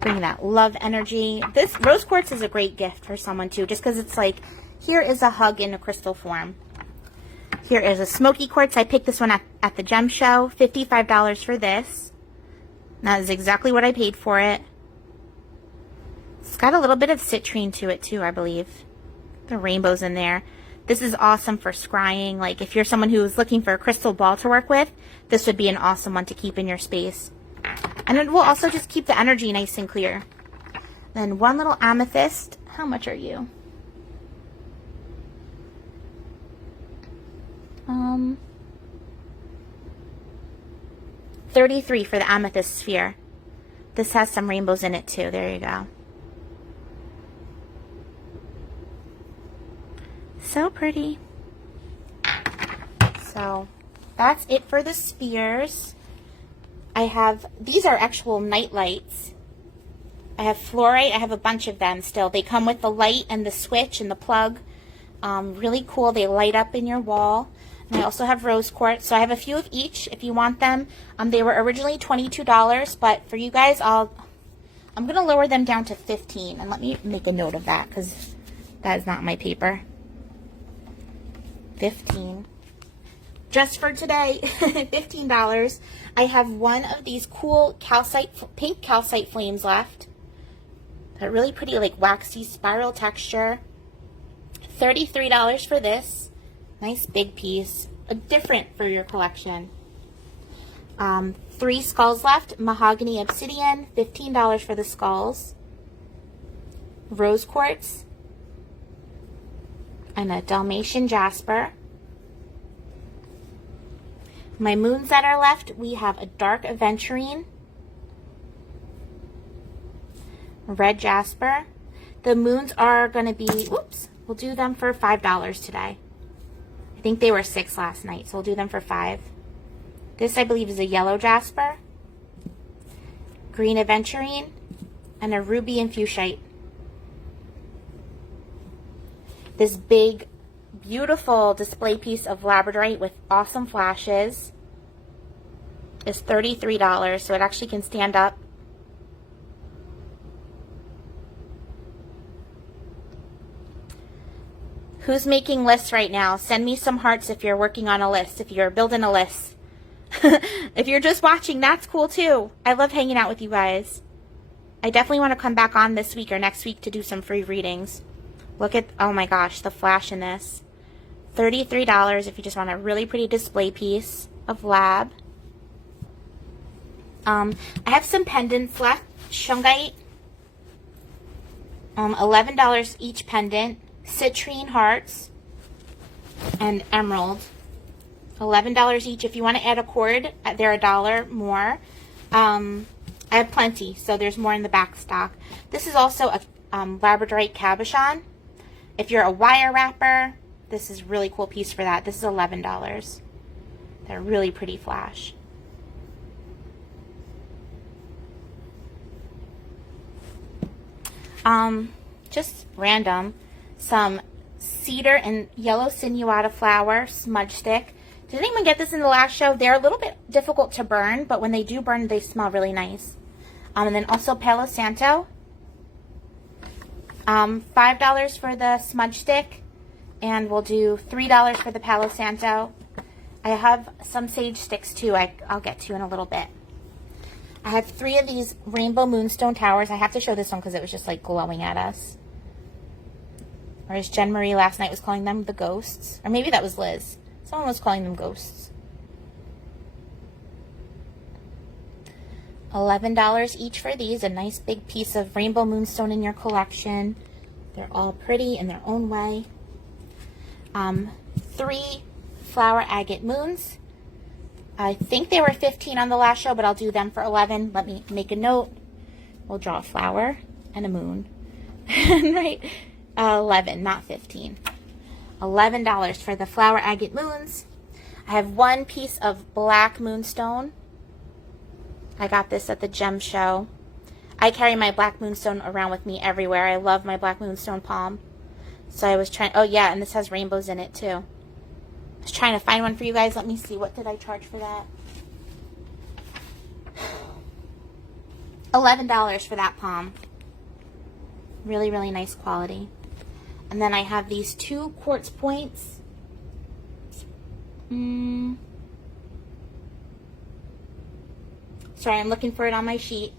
Bring that love energy. This rose quartz is a great gift for someone too, just because it's like, here is a hug in a crystal form. Here is a smoky quartz. I picked this one at the gem show. $55 for this. That is exactly what I paid for it. It's got a little bit of citrine to it too, I believe. The rainbows in there. This is awesome for scrying. Like if you're someone who's looking for a crystal ball to work with, this would be an awesome one to keep in your space. And it will also just keep the energy nice and clear. Then one little amethyst. How much are you? $33 for the amethyst sphere. This has some rainbows in it too. There you go. So pretty. So that's it for the spheres. I have, these are actual night lights. I have fluorite. I have a bunch of them still. They come with the light and the switch and the plug. Really cool. They light up in your wall. And I also have rose quartz. So I have a few of each if you want them. They were originally $22, but for you guys, I'm going to lower them down to $15. And let me make a note of that because that is not my paper. $15. Just for today, $15. I have one of these cool pink calcite flames left. That really pretty like waxy spiral texture. $33 for this. Nice big piece. Different for your collection. 3 skulls left. Mahogany obsidian. $15 for the skulls. Rose quartz. And a Dalmatian jasper. My moons that are left, we have a dark aventurine. Red jasper. The moons are going to be, oops, we'll do them for $5 today. I think they were $6 last night, so we'll do them for $5. This, I believe, is a yellow jasper, green aventurine, and a ruby and fuchsite. This big, beautiful display piece of labradorite with awesome flashes is $33, so it actually can stand up. Who's making lists right now? Send me some hearts if you're working on a list, if you're building a list. If you're just watching, that's cool too. I love hanging out with you guys. I definitely want to come back on this week or next week to do some free readings. Look at, oh my gosh, the flash in this. $33 if you just want a really pretty display piece of lab. I have some pendants left. Shungite. $11 each pendant. Citrine hearts and emerald. $11 each. If you want to add a cord, they're $1 more. I have plenty, so there's more in the back stock. This is also a labradorite cabochon. If you're a wire wrapper, this is a really cool piece for that. This is $11. They're really pretty flash. Just random. Some cedar and yellow sinuata flower smudge stick. Did anyone get this in the last show? They're a little bit difficult to burn, but when they do burn, they smell really nice. And then also Palo Santo. $5 for the smudge stick, and we'll do $3 for the Palo Santo. I have some sage sticks too. I'll get to in a little bit. I have 3 of these rainbow moonstone towers. I have to show this one because it was just like glowing at us. Or as Jen Marie last night was calling them, the ghosts. Or maybe that was Liz. Someone was calling them ghosts. $11 each for these. A nice big piece of rainbow moonstone in your collection. They're all pretty in their own way. 3 flower agate moons. I think they were 15 on the last show, but I'll do them for 11. Let me make a note. We'll draw a flower and a moon. Right? 11, not 15. $11 for the flower agate moons. I have 1 piece of black moonstone. I got this at the gem show. I carry my black moonstone around with me everywhere. I love my black moonstone palm. So I was trying, oh yeah, and this has rainbows in it too. I was trying to find one for you guys. Let me see, what did I charge for that? $11 for that palm. Really, really nice quality. And then I have these 2 quartz points. Sorry, I'm looking for it on my sheet.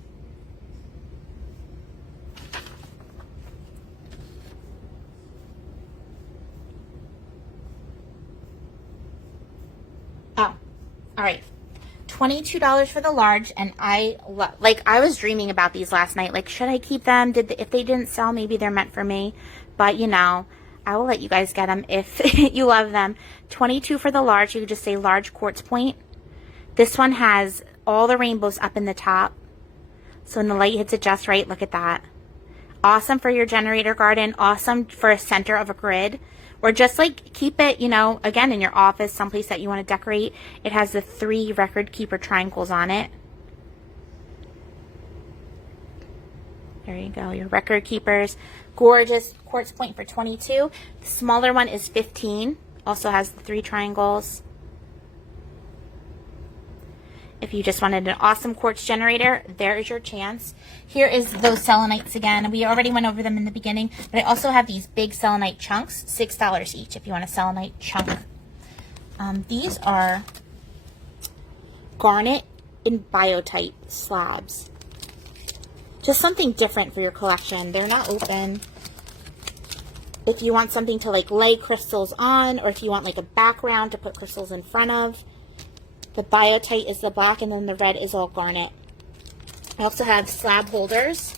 Oh, all right. $22 for the large, and I was dreaming about these last night. Like, should I keep them? If they didn't sell, maybe they're meant for me. But you know, I will let you guys get them if you love them. $22 for the large. You could just say large quartz point. This one has all the rainbows up in the top. So when the light hits it just right, look at that. Awesome for your generator garden. Awesome for a center of a grid. Or just like keep it, you know, again in your office, someplace that you want to decorate. It has the 3 record keeper triangles on it. There you go, your record keepers. Gorgeous quartz point for $22. The smaller one is $15. Also has the 3 triangles. If you just wanted an awesome quartz generator, there is your chance. Here is those selenites again. We already went over them in the beginning, but I also have these big selenite chunks, $6 each if you want a selenite chunk. These are garnet in biotite slabs. Just something different for your collection. They're not open. If you want something to like lay crystals on, or if you want like a background to put crystals in front of. The biotite is the black, and then the red is all garnet. I also have slab holders.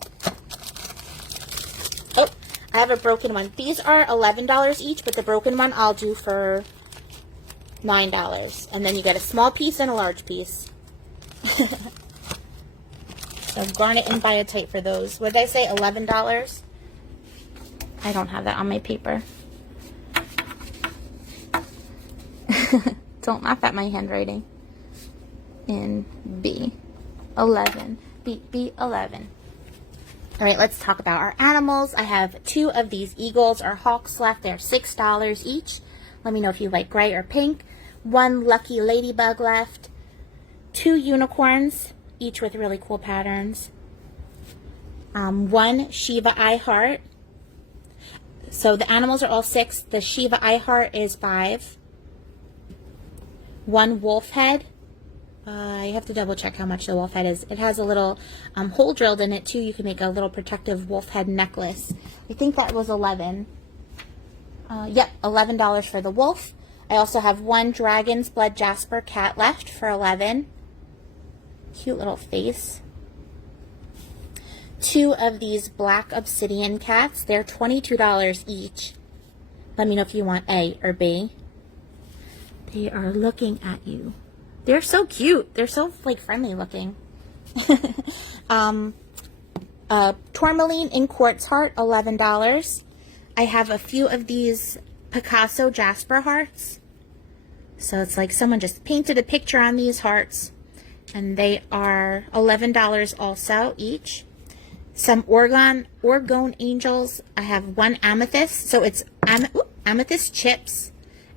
Oh, I have a broken one. These are $11 each, but the broken one I'll do for $9. And then you get a small piece and a large piece. So garnet and biotite for those. What did I say, $11? I don't have that on my paper. Don't laugh at my handwriting. In B11. B11. All right, let's talk about our animals. I have 2 of these eagles or hawks left. They're $6 each. Let me know if you like gray or pink. 1 lucky ladybug left. 2 unicorns, each with really cool patterns. 1 Shiva eye heart. So the animals are all 6. The Shiva eye heart is 5. 1 wolf head. You have to double check how much the wolf head is. It has a little hole drilled in it too. You can make a little protective wolf head necklace. I think that was 11. Yep, $11 for the wolf. I also have 1 dragon's blood jasper cat left for 11. Cute little face. 2 of these black obsidian cats. They're $22 each. Let me know if you want A or B. They are looking at you. They're so cute. They're so like friendly looking. Tourmaline in quartz heart, $11. I have a few of these Picasso jasper hearts. So it's like someone just painted a picture on these hearts. And they are $11 also each. Some Orgone angels. I have 1 amethyst. So it's amethyst chips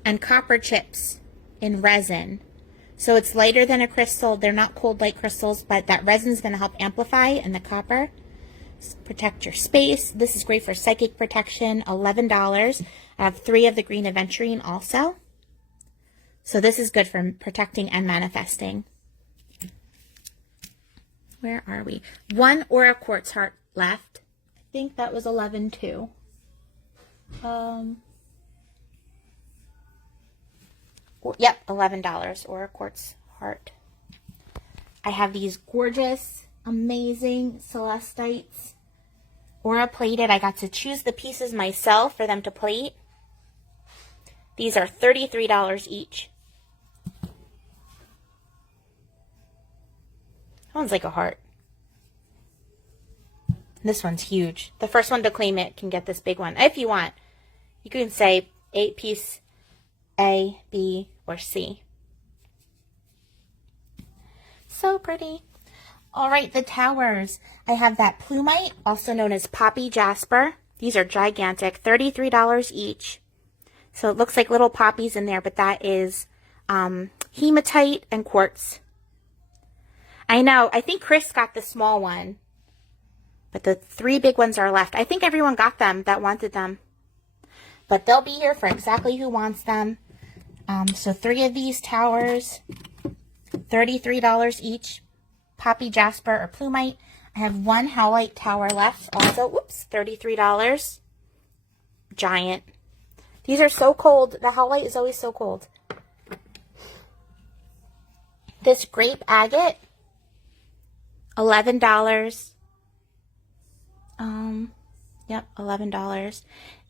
and copper chips in resin. So it's lighter than a crystal. They're not cold like crystals, but that resin is going to help amplify, and the copper. Protect your space. This is great for psychic protection, $11. I have 3 of the green aventurine also. So this is good for protecting and manifesting. Where are we? 1 aura quartz heart left. I think that was 11 too. Yep, $11 or a quartz heart. I have these gorgeous, amazing celestites. Aura plated. I got to choose the pieces myself for them to plate. These are $33 each. That one's like a heart. This one's huge. The first one to claim it can get this big one. If you want, you can say 8 piece A, B, or C. So pretty. All right, the towers. I have that plumite, also known as poppy jasper. These are gigantic, $33 each. So it looks like little poppies in there, but that is hematite and quartz. I know, I think Chris got the small one. But the 3 big ones are left. I think everyone got them that wanted them. But they'll be here for exactly who wants them. So 3 of these towers, $33 each. Poppy, Jasper, or Plumite. I have 1 Howlite tower left. Also, whoops, $33. Giant. These are so cold. The Howlite is always so cold. This grape agate, $11. Yep, $11.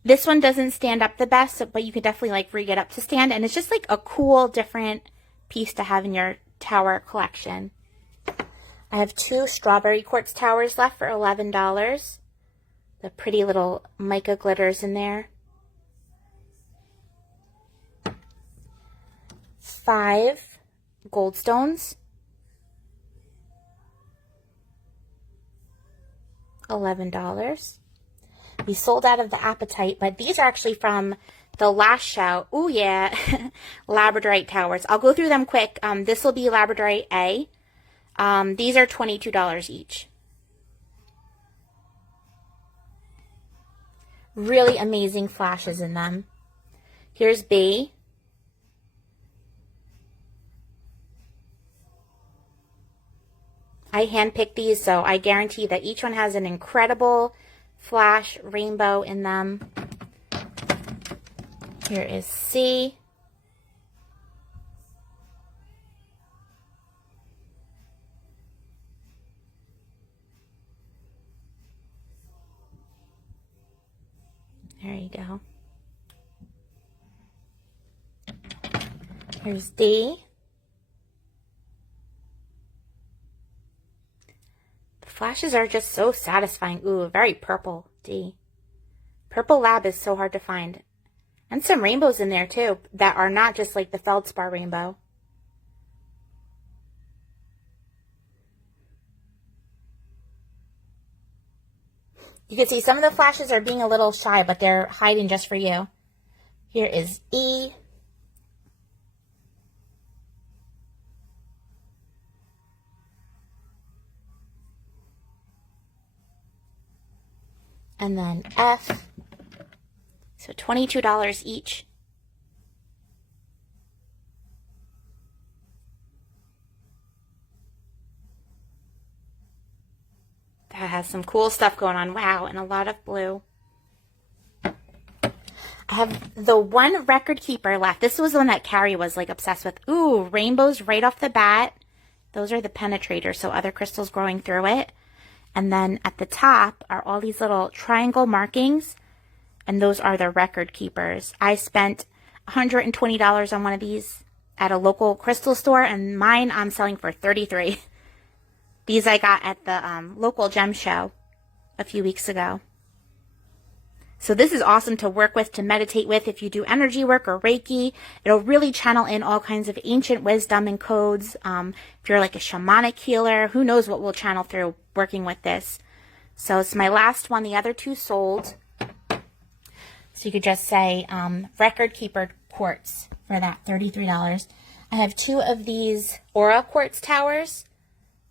This one doesn't stand up the best, but you could definitely like rig it up to stand. And it's just like a cool, different piece to have in your tower collection. I have 2 strawberry quartz towers left for $11. The pretty little mica glitters in there. 5 gold stones. $11. We sold out of the apatite, but these are actually from the last show. Oh yeah, labradorite towers. I'll go through them quick. This will be labradorite A. These are $22 each. Really amazing flashes in them. Here's B. I handpicked these, so I guarantee that each one has an incredible flash rainbow in them. Here is C. There you go. Here's D. The flashes are just so satisfying. Ooh, very purple D. Purple lab is so hard to find. And some rainbows in there too that are not just like the feldspar rainbow. You can see some of the flashes are being a little shy, but they're hiding just for you. Here is E. And then F. So $22 each. That has some cool stuff going on. Wow, and a lot of blue. I have the 1 record keeper left. This was the one that Carrie was like obsessed with. Ooh, rainbows right off the bat. Those are the penetrators, so other crystals growing through it. And then at the top are all these little triangle markings, and those are the record keepers. I spent $120 on one of these at a local crystal store, and mine I'm selling for $33. These I got at the local gem show a few weeks ago. So this is awesome to work with, to meditate with if you do energy work or Reiki. It'll really channel in all kinds of ancient wisdom and codes. If you're like a shamanic healer, who knows what we'll channel through working with this. So it's my last one. The other 2 sold. So you could just say record keeper quartz for that $33. I have 2 of these aura quartz towers.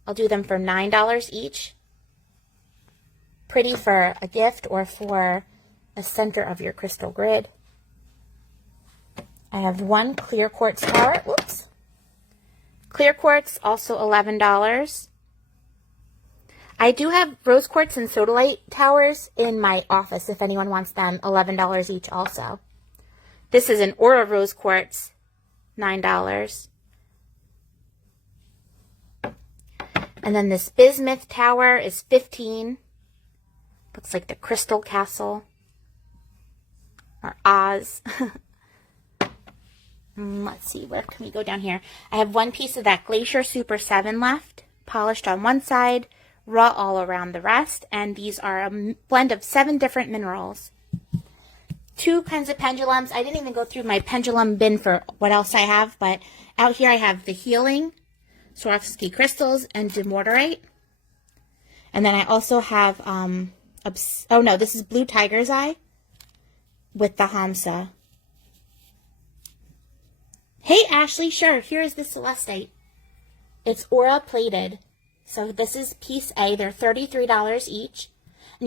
I'll do them for $9 each. Pretty for a gift or for a center of your crystal grid. I have 1 clear quartz tower. Whoops. Clear quartz, also $11. I do have rose quartz and sodalite towers in my office if anyone wants them. $11 each also. This is an aura rose quartz, $9. And then this bismuth tower is $15. Looks like the Crystal Castle. Or Oz. Let's see, where can we go down here? I have 1 piece of that Glacier Super 7 left. Polished on one side, raw all around the rest. And these are a blend of 7 different minerals. 2 kinds of pendulums. I didn't even go through my pendulum bin for what else I have. But out here I have the Healing Swarovski crystals and Demorterite. And then I also have, oh no, this is Blue Tiger's Eye with the Hamsa. Hey Ashley, sure, here is the Celestite. It's aura plated. So this is piece A. They're $33 each.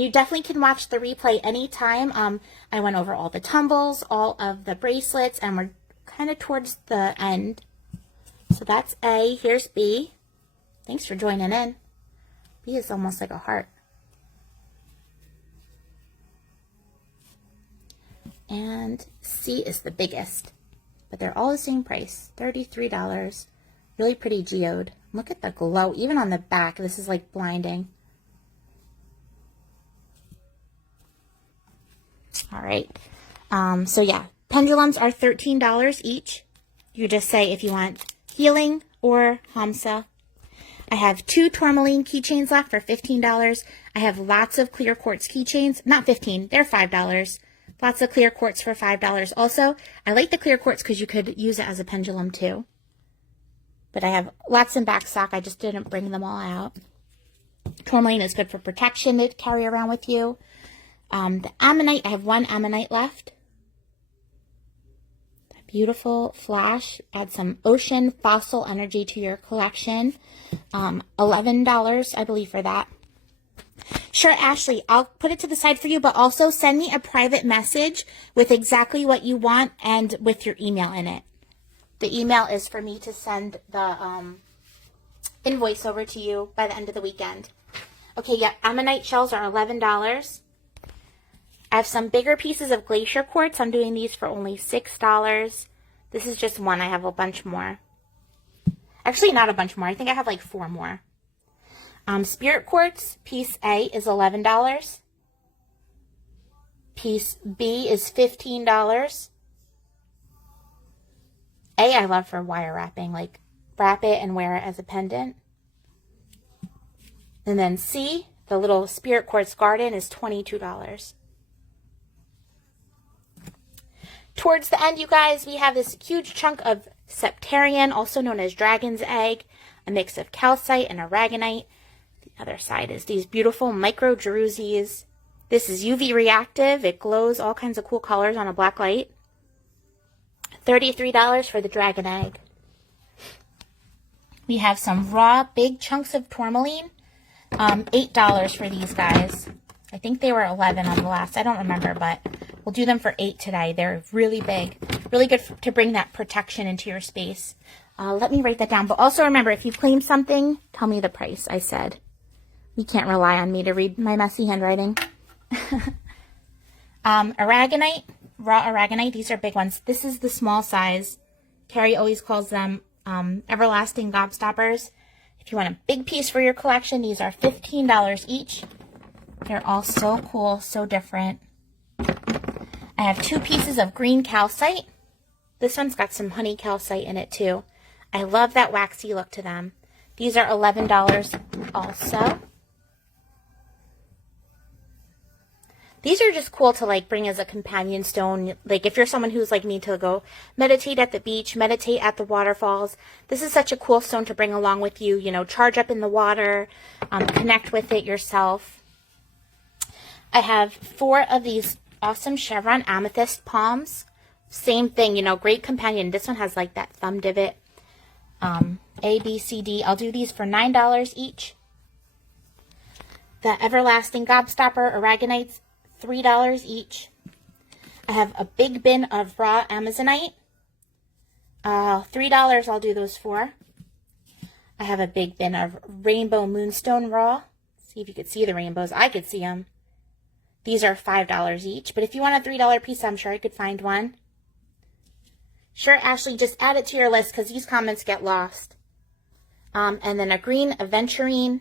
you definitely can watch the replay anytime. I went over all the tumbles, all of the bracelets, and we're kind of towards the end. So that's A. Here's B. Thanks for joining in. B is almost like a heart. And C is the biggest. But they're all the same price. $33. Really pretty geode. Look at the glow. Even on the back, this is like blinding. All right. So yeah, pendulums are $13 each. You just say if you want healing or Hamsa. I have 2 tourmaline keychains left for $15. I have lots of clear quartz keychains. Not 15, they're $5. Lots of clear quartz for $5 also. I like the clear quartz because you could use it as a pendulum too. But I have lots in backstock. I just didn't bring them all out. Tourmaline is good for protection to carry around with you. The ammonite, I have 1 ammonite left. Beautiful flash. Add some ocean fossil energy to your collection. $11, I believe, for that. Sure, Ashley, I'll put it to the side for you, but also send me a private message with exactly what you want and with your email in it. The email is for me to send the invoice over to you by the end of the weekend. Okay, yeah, ammonite shells are $11. I have some bigger pieces of glacier quartz. I'm doing these for only $6. This is just one. I have a bunch more. Actually, not a bunch more. I think I have like 4 more. Spirit quartz, piece A is $11. Piece B is $15. A I love for wire wrapping, like wrap it and wear it as a pendant. And then C, the little spirit quartz garden, is $22. Towards the end, you guys, we have this huge chunk of septarian, also known as dragon's egg, a mix of calcite and aragonite. The other side is these beautiful micro jeruzes. This is UV reactive. It glows all kinds of cool colors on a black light. $33 for the dragon egg. We have some raw big chunks of tourmaline. $8 for these guys. I think they were 11 on the last. I don't remember, but we'll do them for 8 today. They're really big. Really good to bring that protection into your space. Let me write that down. But also remember, if you claim something, tell me the price, I said. You can't rely on me to read my messy handwriting. Aragonite, raw aragonite. These are big ones. This is the small size. Carrie always calls them everlasting gobstoppers. If you want a big piece for your collection, these are $15 each. They're all so cool, so different. I have 2 pieces of green calcite. This one's got some honey calcite in it too. I love that waxy look to them. These are $11 also. These are just cool to like bring as a companion stone. Like if you're someone who's like me to go meditate at the beach, meditate at the waterfalls. This is such a cool stone to bring along with you. You know, charge up in the water, connect with it yourself. I have 4 of these awesome chevron amethyst palms. Same thing, you know, great companion. This one has like that thumb divot. A, B, C, D. I'll do these for $9 each. The everlasting gobstopper aragonites, $3 each. I have a big bin of raw amazonite. $3 I'll do those for. I have a big bin of rainbow moonstone raw. See if you could see the rainbows. I could see them. These are $5 each, but if you want a $3 piece, I'm sure I could find one. Sure, Ashley, just add it to your list because these comments get lost. And then a green aventurine.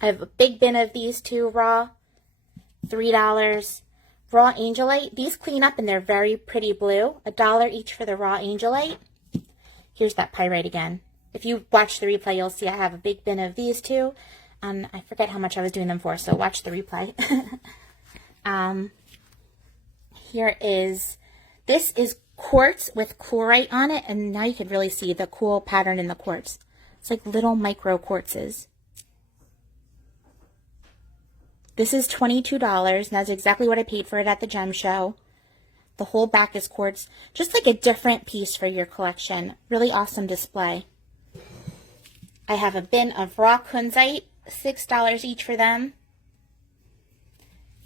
I have a big bin of these 2 raw, $3. Raw angelite. These clean up and they're very pretty blue. $1 each for the raw angelite. Here's that pyrite again. If you watch the replay, you'll see I have a big bin of these 2. I forget how much I was doing them for, so watch the replay. This is quartz with chlorite on it, and now you can really see the cool pattern in the quartz. It's like little micro quartzes. This is $22, and that's exactly what I paid for it at the gem show. The whole back is quartz, just like a different piece for your collection. Really awesome display. I have a bin of raw kunzite, $6 each for them.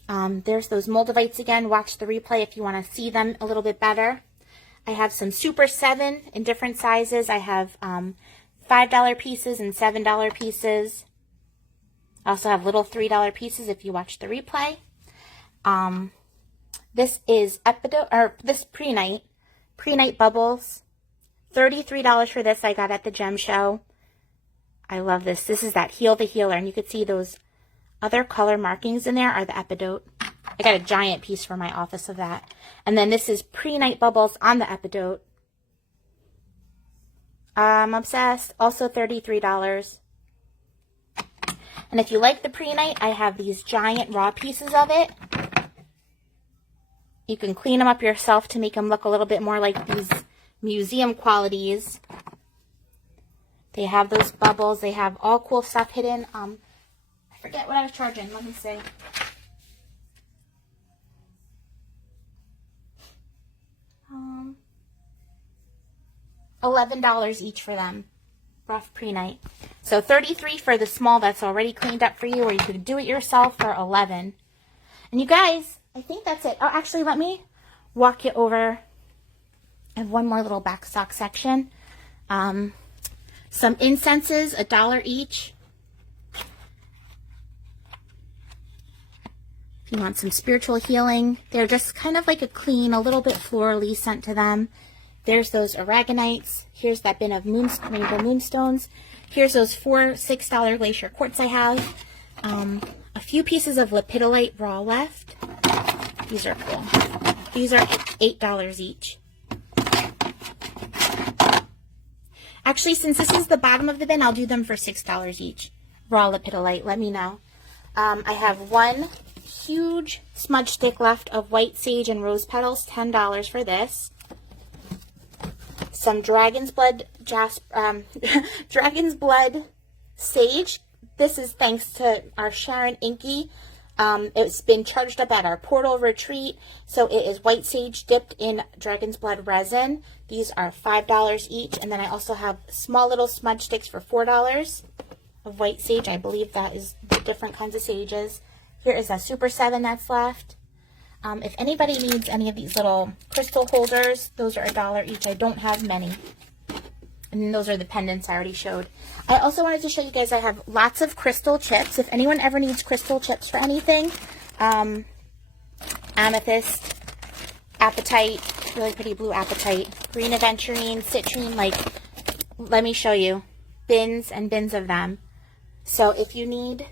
There's those Moldavites again. Watch the replay if you want to see them a little bit better. I have some Super 7 in different sizes. I have $5 pieces and $7 pieces. I also have little $3 pieces if you watch the replay. This is this pre-night bubbles. $33 for this. I got at the gem show. I love this. This is that Heal the Healer, and you can see those other color markings in there are the Epidote. I got a giant piece for my office of that. And then this is pre-night bubbles on the Epidote. I'm obsessed. Also $33. And if you like the pre-night, I have these giant raw pieces of it. You can clean them up yourself to make them look a little bit more like these museum qualities. They have those bubbles. They have all cool stuff hidden. I forget what I was charging. Let me see. $11 each for them. Rough pre-night. So $33 for the small that's already cleaned up for you, or you could do it yourself for $11. And you guys, I think that's it. Oh, actually, let me walk you over. I have one more little backstock section. Some incenses, $1 each. If you want some spiritual healing, they're just kind of like a clean, a little bit florally scent to them. There's those aragonites. Here's that bin of rainbow moonstones. Here's those 4 $6 glacier quartz I have. A few pieces of lepidolite raw left. These are cool. These are $8 each. Actually, since this is the bottom of the bin, I'll do them for $6 each. Raw lepidolite, let me know. I have one huge smudge stick left of white sage and rose petals, $10 for this. Some Dragon's Blood sage. This is thanks to our Sharon Inky. It's been charged up at our portal retreat. So it is white sage dipped in Dragon's Blood resin. These are $5 each. And then I also have small little smudge sticks for $4 of white sage. I believe that is the different kinds of sages. Here is a Super 7 that's left. If anybody needs any of these little crystal holders, those are $1 each. I don't have many. And those are the pendants I already showed. I also wanted to show you guys I have lots of crystal chips. If anyone ever needs crystal chips for anything, amethyst, apatite, really pretty blue apatite, green aventurine, citrine, like, let me show you. Bins and bins of them. So if you need,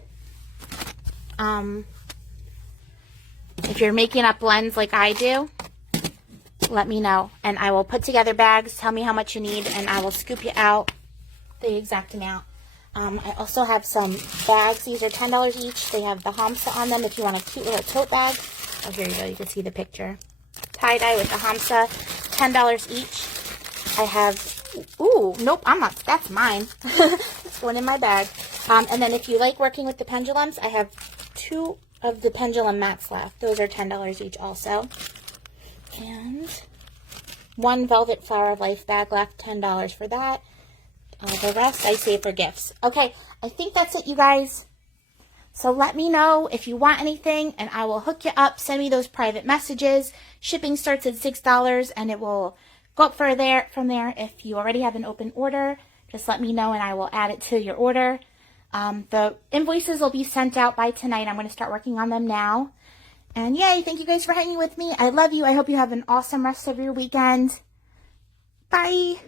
if you're making up blends like I do, let me know, and I will put together bags. Tell me how much you need, and I will scoop you out the exact amount. I also have some bags. These are $10 each. They have the Hamsa on them if you want a cute little tote bag. Oh, here you go. You can see the picture. Tie-dye with the Hamsa, $10 each. I have, ooh, nope, I'm not, that's mine. It's going in my bag. And then if you like working with the pendulums, I have 2 of the pendulum mats left. Those are $10 each also. And 1 Velvet Flower of Life bag left, $10 for that. The rest I save for gifts. Okay, I think that's it, you guys. So let me know if you want anything, and I will hook you up. Send me those private messages. Shipping starts at $6, and it will go up from there. If you already have an open order, just let me know, and I will add it to your order. The invoices will be sent out by tonight. I'm going to start working on them now. And yay, thank you guys for hanging with me. I love you. I hope you have an awesome rest of your weekend. Bye.